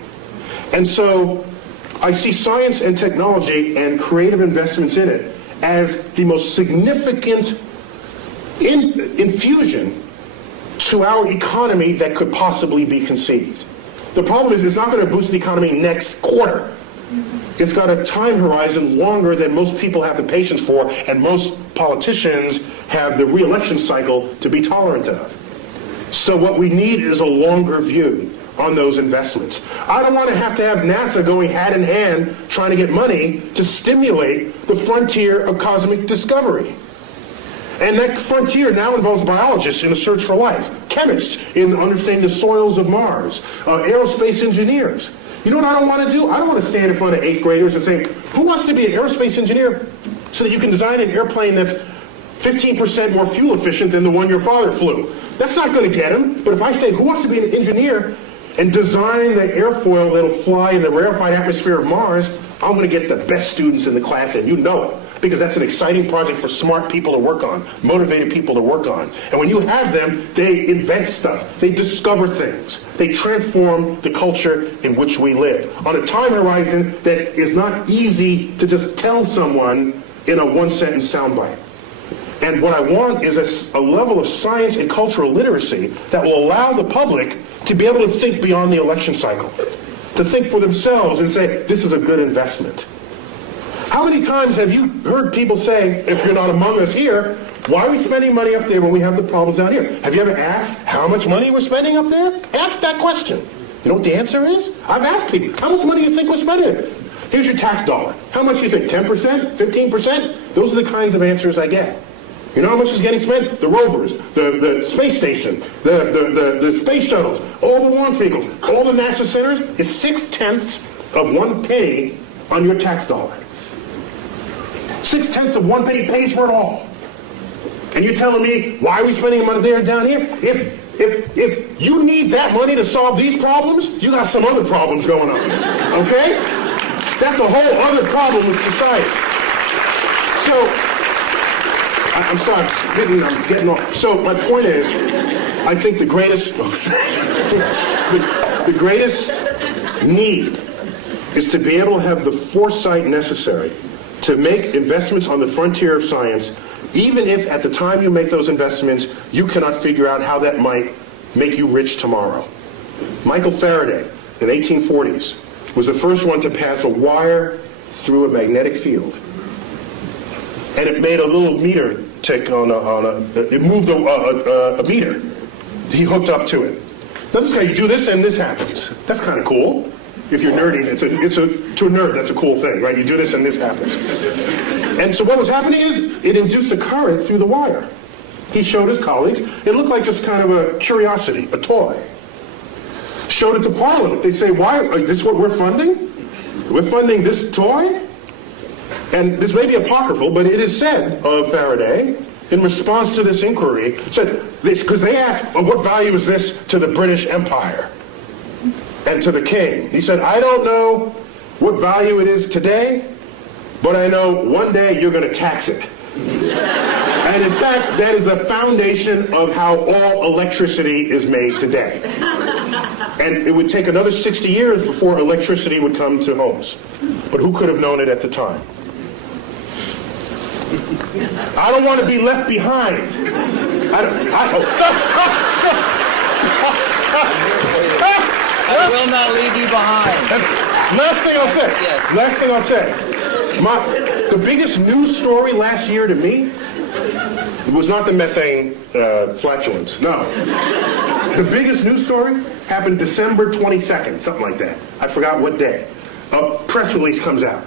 And so I see science and technology and creative investments in it as the most significant infusion to our economy that could possibly be conceived. The problem is it's not going to boost the economy next quarter. It's got a time horizon longer than most people have the patience for, and most politicians have the re-election cycle to be tolerant of. So what we need is a longer view on those investments. I don't want to have NASA going hand in hand trying to get money to stimulate the frontier of cosmic discovery. And that frontier now involves biologists in the search for life, chemists in understanding the soils of Mars, aerospace engineers. You know what I don't want to do? I don't want to stand in front of 8th graders and say, who wants to be an aerospace engineer so that you can design an airplane that's 15% more fuel efficient than the one your father flew? That's not going to get them. But if I say, who wants to be an engineer and design the airfoil that'll fly in the rarefied atmosphere of Mars, I'm going to get the best students in the class, and you know it. Because that's an exciting project for smart people to work on, motivated people to work on. And when you have them, they invent stuff. They discover things. They transform the culture in which we live on a time horizon that is not easy to just tell someone in a one-sentence soundbite. And what I want is a level of science and cultural literacy that will allow the public to be able to think beyond the election cycle, to think for themselves and say, this is a good investment. How many times have you heard people say, if you're not among us here, Why are we spending money up there when we have the problems down here? Have you ever asked how much money we're spending up there? Ask that question. You know what the answer is? I've asked people, how much money do you think we're spending? Here's your tax dollar. How much do you think? 10%? 15%? Those are the kinds of answers I get. You know how much is getting spent? The rovers, the space station, the space shuttles, all the launch vehicles, all the NASA centers is 0.6 of 1 penny on your tax dollar. 0.6 of 1 penny pays for it all. And you're telling me, why are we spending money there and down here? If you need that money to solve these problems, you got some other problems going on. Okay? That's a whole other problem with society. So, I'm sorry, I'm getting off. So my point is, I think the greatest, the greatest need is to be able to have the foresight necessary to make investments on the frontier of science, even if at the time you make those investments, you cannot figure out how that might make you rich tomorrow. Michael Faraday, in the 1840s, was the first one to pass a wire through a magnetic field. And it made a little meter tick it moved a meter. He hooked up to it. Now this guy, you do this and this happens. That's kind of cool. If you're nerdy, to a nerd, that's a cool thing, right? You do this and this happens. And so what was happening is, it induced a current through the wire. He showed his colleagues. It looked like just kind of a curiosity, a toy. Showed it to Parliament. They say, why, is this what we're funding? We're funding this toy? And this may be apocryphal, but it is said of Faraday, in response to this inquiry, said this, because they asked, what value is this to the British Empire and to the king? He said, I don't know what value it is today, but I know one day you're going to tax it. And in fact, that is the foundation of how all electricity is made today. And it would take another 60 years before electricity would come to homes. But who could have known it at the time? I don't want to be left behind. I will not leave you behind. Last thing I'll say. Yes. Last thing I'll say. The biggest news story last year to me was not the methane flatulence. No. The biggest news story happened December 22nd, something like that. I forgot what day. A press release comes out.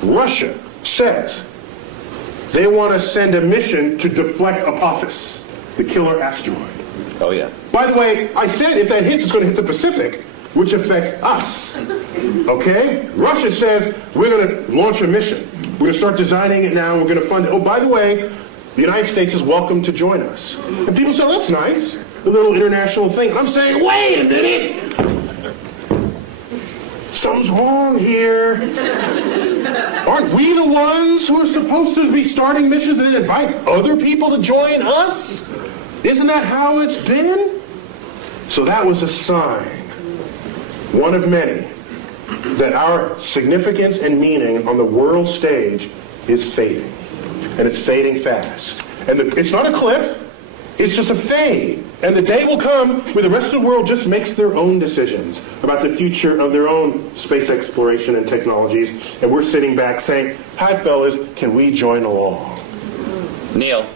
Russia says they want to send a mission to deflect Apophis, the killer asteroid. Oh, yeah. By the way, I said if that hits, it's going to hit the Pacific, which affects us. Okay? Russia says we're going to launch a mission. We're going to start designing it now. We're going to fund it. Oh, by the way, the United States is welcome to join us. And people say, oh, that's nice, a little international thing. And I'm saying, wait a minute. Something's wrong here. Aren't we the ones who are supposed to be starting missions and invite other people to join us? Isn't that how it's been? So that was a sign, one of many, that our significance and meaning on the world stage is fading. And it's fading fast. And it's not a cliff, it's just a fade. And the day will come where the rest of the world just makes their own decisions about the future of their own space exploration and technologies. And we're sitting back saying, hi fellas, can we join along? Neil,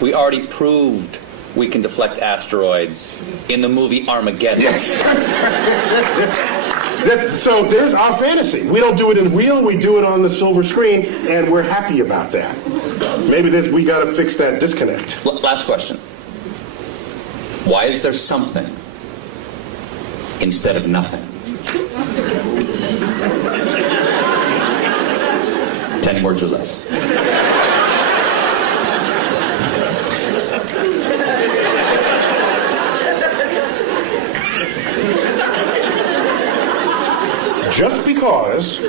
we already proved we can deflect asteroids in the movie Armageddon. Yes. So there's our fantasy. We don't do it in real, we do it on the silver screen, and we're happy about that. Maybe we got to fix that disconnect. Last question. Why is there something instead of nothing? 10 words or less. Just because.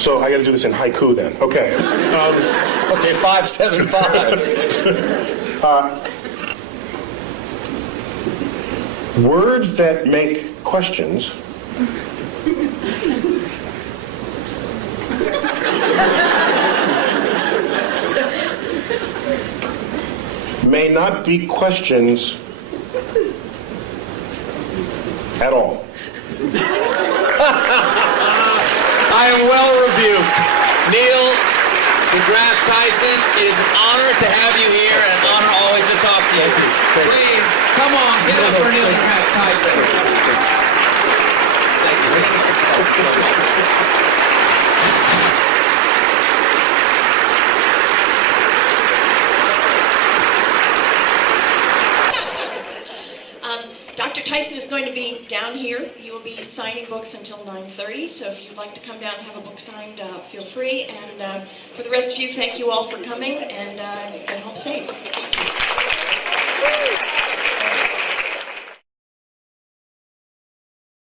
So I got to do this in haiku then. Okay. Okay, 575. Words that make questions may not be questions at all. I am well rebuked. Neil, deGrasse Tyson, it is an honor to have you here and an honor always to talk to you. Please, come on, give it up for Neil deGrasse Tyson. Thank you. Dr. Tyson is going to be down here. He will be signing books until 9:30, so if you'd like to come down and have a book signed, feel free. And for the rest of you, thank you all for coming, and get home safe.